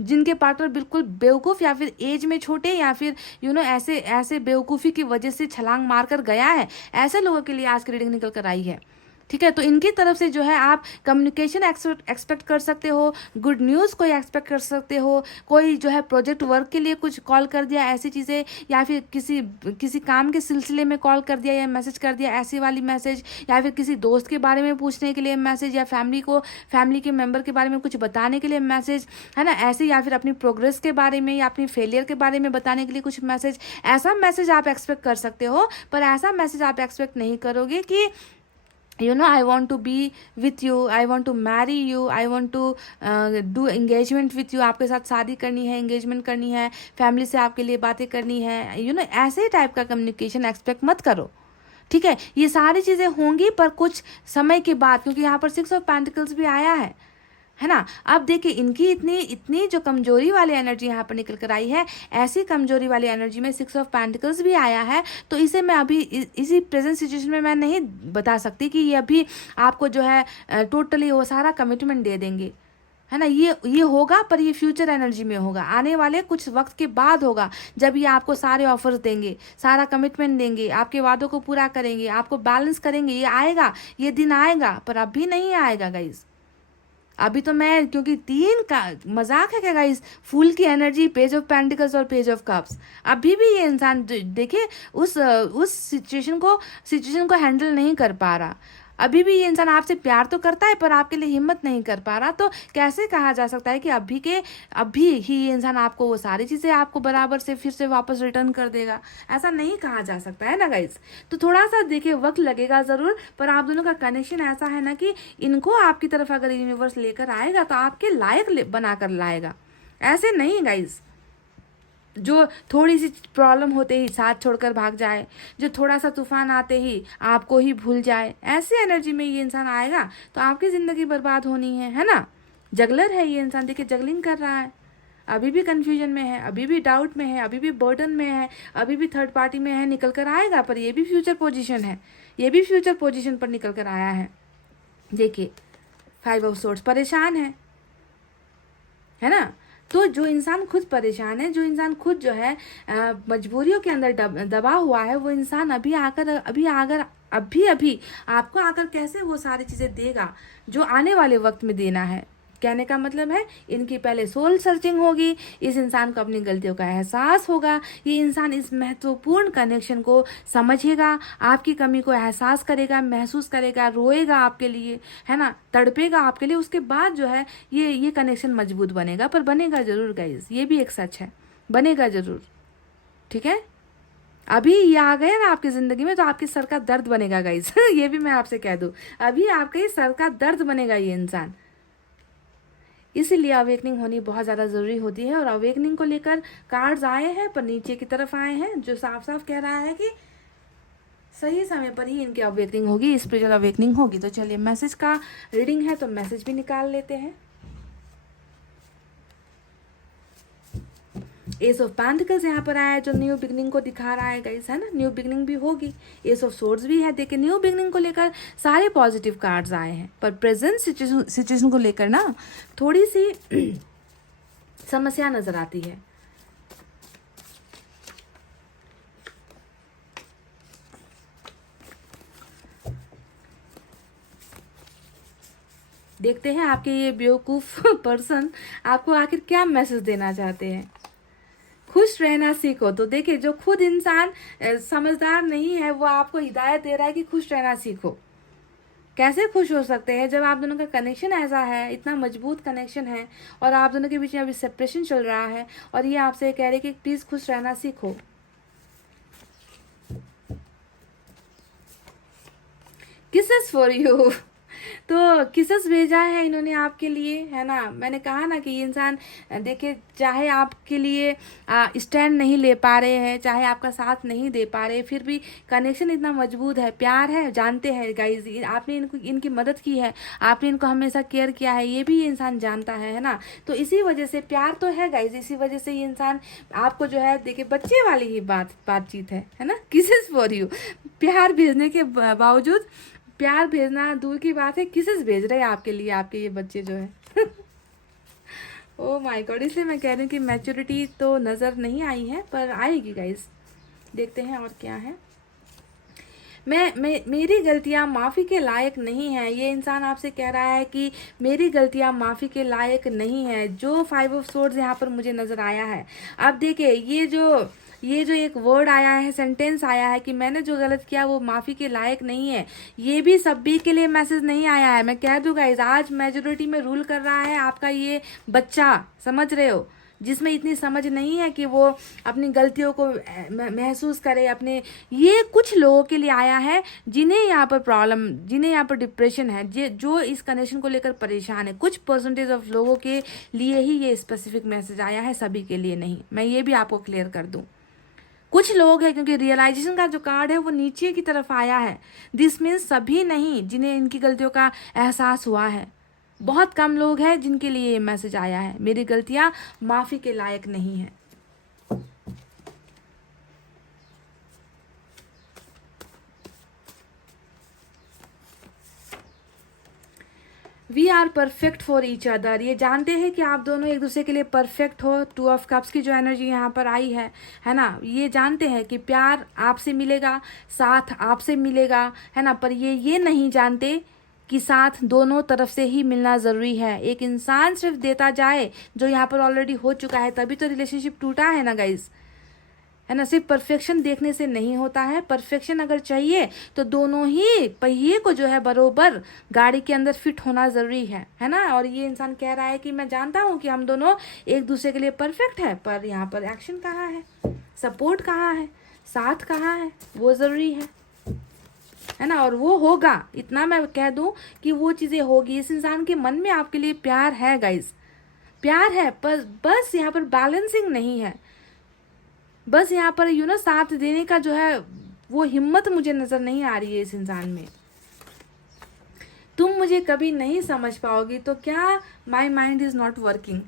जिनके पार्टनर बिल्कुल बेवकूफ़ या फिर एज में छोटे या फिर ऐसे ऐसे बेवकूफ़ी की वजह से छलांग मार कर गया है, ऐसे लोगों के लिए आज की रीडिंग निकल कर आई है। ठीक है, तो इनकी तरफ से जो है आप कम्युनिकेशन एक्सपेक्ट कर सकते हो, गुड न्यूज़ कोई एक्सपेक्ट कर सकते हो, कोई जो है प्रोजेक्ट वर्क के लिए कुछ कॉल कर दिया ऐसी चीज़ें, या फिर किसी काम के सिलसिले में कॉल कर दिया या मैसेज कर दिया ऐसी वाली मैसेज, या फिर किसी दोस्त के बारे में पूछने के लिए मैसेज, या फैमिली के मेम्बर के बारे में कुछ बताने के लिए मैसेज, है ना, ऐसे, या फिर अपनी प्रोग्रेस के बारे में या अपनी फेलियर के बारे में बताने के लिए कुछ मैसेज। ऐसा मैसेज आप एक्सपेक्ट कर सकते हो, पर ऐसा मैसेज आप एक्सपेक्ट नहीं करोगे कि I want to be with you, I want to marry you, I want to do engagement with you, आपके साथ शादी करनी है, engagement करनी है, फैमिली से आपके लिए बातें करनी है, ऐसे टाइप का कम्युनिकेशन एक्सपेक्ट मत करो। ठीक है, ये सारी चीज़ें होंगी पर कुछ समय के बाद, क्योंकि यहाँ पर 6 ऑफ पेंटिकल्स भी आया है ना। अब देखिए इनकी इतनी जो कमजोरी वाली एनर्जी यहाँ पर निकल कर आई है, ऐसी कमजोरी वाली एनर्जी में 6 ऑफ पेंटिकल्स भी आया है, तो इसे मैं अभी इसी प्रेजेंट सिचुएशन में मैं नहीं बता सकती कि ये अभी आपको जो है टोटली वो सारा कमिटमेंट दे देंगे, है ना। ये होगा, पर ये फ्यूचर एनर्जी में होगा, आने वाले कुछ वक्त के बाद होगा, जब ये आपको सारे ऑफर्स देंगे, सारा कमिटमेंट देंगे, आपके वादों को पूरा करेंगे, आपको बैलेंस करेंगे। ये आएगा, ये दिन आएगा, पर अभी नहीं आएगा गाइज। अभी तो मैं, क्योंकि 3 का मजाक है क्या गाइस, फूल की एनर्जी, पेज ऑफ पेंटिकल्स और पेज ऑफ कप्स, अभी भी ये इंसान देखिए उस सिचुएशन को हैंडल नहीं कर पा रहा। अभी भी ये इंसान आपसे प्यार तो करता है पर आपके लिए हिम्मत नहीं कर पा रहा। तो कैसे कहा जा सकता है कि अभी ही ये इंसान आपको वो सारी चीज़ें आपको बराबर से फिर से वापस रिटर्न कर देगा? ऐसा नहीं कहा जा सकता है ना गाइज। तो थोड़ा सा देखिए वक्त लगेगा ज़रूर, पर आप दोनों का कनेक्शन ऐसा है ना कि इनको आपकी तरफ अगर यूनिवर्स लेकर आएगा तो आपके लायक बना कर लाएगा। ऐसे नहीं गाइज जो थोड़ी सी प्रॉब्लम होते ही साथ छोड़कर भाग जाए, जो थोड़ा सा तूफान आते ही आपको ही भूल जाए, ऐसी एनर्जी में ये इंसान आएगा तो आपकी ज़िंदगी बर्बाद होनी है ना। जगलर है ये इंसान, देखिए जगलिंग कर रहा है, अभी भी कन्फ्यूजन में है, अभी भी डाउट में है, अभी भी बर्डन में है, अभी भी थर्ड पार्टी में है, निकल कर आएगा। पर ये भी फ्यूचर पोजिशन है, ये भी फ्यूचर पोजिशन पर निकल कर आया है। देखिए 5 ऑफ सोर्ड्स, परेशान है ना। तो जो इंसान खुद परेशान है, जो इंसान खुद जो है मजबूरियों के अंदर दबा हुआ है, वो इंसान अभी आपको आकर कैसे वो सारी चीज़ें देगा जो आने वाले वक्त में देना है। कहने का मतलब है इनकी पहले सोल सर्चिंग होगी, इस इंसान को अपनी गलतियों का एहसास होगा, ये इंसान इस महत्वपूर्ण कनेक्शन को समझेगा, आपकी कमी को एहसास करेगा, महसूस करेगा, रोएगा आपके लिए, है ना, तड़पेगा आपके लिए। उसके बाद जो है ये कनेक्शन मजबूत बनेगा, पर बनेगा ज़रूर गाइज, ये भी एक सच है, बनेगा ज़रूर। ठीक है, अभी ये आ गया ना आपकी ज़िंदगी में तो आपके सर का दर्द बनेगा गाइज ये भी मैं आपसे कह दूँ, अभी आपके सर का दर्द बनेगा ये इंसान। इसीलिए अवेकनिंग होनी बहुत ज़्यादा ज़रूरी होती है। और अवेकनिंग को लेकर कार्ड्स आए हैं पर नीचे की तरफ आए हैं, जो साफ साफ कह रहा है कि सही समय पर ही इनकी अवेकनिंग होगी, स्पिरिचुअल अवेकनिंग होगी। तो चलिए मैसेज का रीडिंग है तो मैसेज भी निकाल लेते हैं। एस ऑफ पेंटिकल्स यहाँ पर आया है जो न्यू बिगनिंग को दिखा रहा है गाइस, है ना, न्यू बिगनिंग भी होगी। एस ऑफ सोर्ड्स भी है, देखिए न्यू बिगनिंग को लेकर सारे पॉजिटिव कार्ड्स आए हैं, पर प्रेजेंट सिचुएशन को लेकर ना थोड़ी सी समस्या नजर आती है। देखते हैं आपके ये बेवकूफ पर्सन आपको आखिर क्या मैसेज देना चाहते हैं। खुश रहना सीखो। तो देखिए जो खुद इंसान समझदार नहीं है वो आपको हिदायत दे रहा है कि खुश रहना सीखो। कैसे खुश हो सकते हैं जब आप दोनों का कनेक्शन ऐसा है, इतना मजबूत कनेक्शन है, और आप दोनों के बीच में अभी सेपरेशन चल रहा है, और ये आपसे कह रहे कि प्लीज खुश रहना सीखो। Kisses for you. तो किसेस भेजा है इन्होंने आपके लिए, है ना। मैंने कहा ना कि ये इंसान देखिए चाहे आपके लिए स्टैंड नहीं ले पा रहे हैं, चाहे आपका साथ नहीं दे पा रहे, फिर भी कनेक्शन इतना मजबूत है, प्यार है, जानते हैं गाइज आपने इनकी मदद की है, आपने इनको हमेशा केयर किया है, ये भी ये इंसान जानता है ना। तो इसी वजह से प्यार तो है गाइज, इसी वजह से ये इंसान आपको जो है देखिए बच्चे वाली ही बातचीत है ना। किसेस फॉर यू, प्यार भेजने के बावजूद, प्यार भेजना दूर की बात है, किसेस भेज रहे हैं आपके लिए आपके ये बच्चे जो है ओ माय गॉड, इसलिए मैं कह रही हूँ कि मैच्योरिटी तो नज़र नहीं आई है, पर आएगी गाइस। देखते हैं और क्या है। मेरी गलतियां माफ़ी के लायक नहीं है। ये इंसान आपसे कह रहा है कि मेरी गलतियां माफ़ी के लायक नहीं है। जो 5 ऑफ सोर्ड्स यहाँ पर मुझे नज़र आया है। अब देखिए, ये जो एक वर्ड आया है, सेंटेंस आया है कि मैंने जो गलत किया वो माफ़ी के लायक नहीं है, ये भी सभी के लिए मैसेज नहीं आया है। मैं कह दूँ गाइस, आज मेजोरिटी में रूल कर रहा है आपका ये बच्चा, समझ रहे हो, जिसमें इतनी समझ नहीं है कि वो अपनी गलतियों को महसूस करे अपने। ये कुछ लोगों के लिए आया है जिन्हें यहाँ पर प्रॉब्लम, जिन्हें यहाँ पर डिप्रेशन है, जो इस कनेक्शन को लेकर परेशान है। कुछ परसेंटेज ऑफ लोगों के लिए ही ये स्पेसिफिक मैसेज आया है, सभी के लिए नहीं। मैं ये भी आपको क्लियर कर दूँ, कुछ लोग हैं, क्योंकि रियलाइजेशन का जो कार्ड है वो नीचे की तरफ आया है। दिस मीन्स सभी नहीं जिन्हें इनकी गलतियों का एहसास हुआ है। बहुत कम लोग हैं जिनके लिए ये मैसेज आया है, मेरी गलतियां माफ़ी के लायक नहीं है। We are perfect for each other. ये जानते हैं कि आप दोनों एक दूसरे के लिए परफेक्ट हो। 2 ऑफ कप्स की जो एनर्जी यहाँ पर आई है ना, ये जानते हैं कि प्यार आपसे मिलेगा, साथ आपसे मिलेगा, है ना, पर ये नहीं जानते कि साथ दोनों तरफ से ही मिलना ज़रूरी है। एक इंसान सिर्फ देता जाए, जो यहाँ पर ऑलरेडी हो चुका है, तभी तो रिलेशनशिप टूटा है ना गाइज, है ना। सिर्फ परफेक्शन देखने से नहीं होता है। परफेक्शन अगर चाहिए तो दोनों ही पहिए को जो है बरोबर गाड़ी के अंदर फिट होना ज़रूरी है ना। और ये इंसान कह रहा है कि मैं जानता हूँ कि हम दोनों एक दूसरे के लिए परफेक्ट है, पर यहाँ पर एक्शन कहाँ है, सपोर्ट कहाँ है, साथ कहाँ है, वो ज़रूरी है ना। और वो होगा, इतना मैं कह दूं कि वो चीज़ें होगी। इस इंसान के मन में आपके लिए प्यार है गाइज, प्यार है, पर बस यहाँ पर बैलेंसिंग नहीं है। बस यहाँ पर साथ देने का जो है वो हिम्मत मुझे नज़र नहीं आ रही है इस इंसान में। तुम मुझे कभी नहीं समझ पाओगी तो क्या, my mind is not working.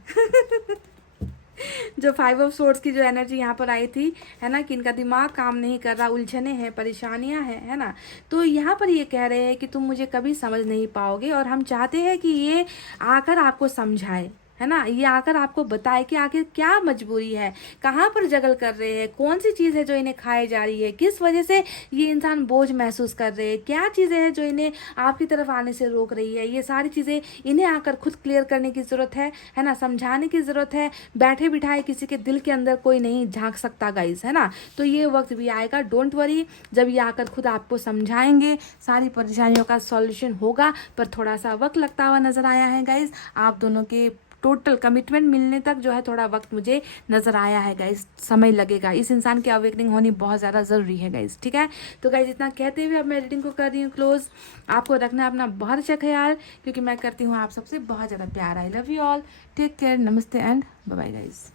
जो 5 ऑफ सोर्ड्स की जो एनर्जी यहाँ पर आई थी, है ना, कि इनका दिमाग काम नहीं कर रहा, उलझने हैं, परेशानियां हैं, है ना। तो यहाँ पर ये कह रहे हैं कि तुम मुझे कभी समझ नहीं पाओगे, और हम चाहते हैं कि ये आकर आपको समझाए, है ना, ये आकर आपको बताए कि आखिर क्या मजबूरी है, कहाँ पर जगल कर रहे हैं, कौन सी चीज़ है जो इन्हें खाए जा रही है, किस वजह से ये इंसान बोझ महसूस कर रहे हैं, क्या चीज़ें हैं जो इन्हें आपकी तरफ आने से रोक रही है। ये सारी चीज़ें इन्हें आकर खुद क्लियर करने की ज़रूरत है ना, समझाने की ज़रूरत है। बैठे बिठाए किसी के दिल के अंदर कोई नहीं झांक सकता गाइस, है ना। तो ये वक्त भी आएगा, डोंट वरी, जब ये आकर खुद आपको समझाएंगे, सारी परेशानियों का सॉल्यूशन होगा। पर थोड़ा सा वक्त लगता हुआ नज़र आया है गाइस। आप दोनों के टोटल कमिटमेंट मिलने तक जो है थोड़ा वक्त मुझे नज़र आया है गाइस, समय लगेगा। इस इंसान की अवेकनिंग होनी बहुत ज़्यादा ज़रूरी है गाइस, ठीक है। तो गाइस इतना कहते हुए अब मैं रीडिंग को कर रही हूँ क्लोज। आपको रखना है अपना बहुत अच्छा ख्याल, क्योंकि मैं करती हूँ आप सबसे बहुत ज़्यादा प्यार। I love you all, take care, नमस्ते एंड बाय बाय गाइस।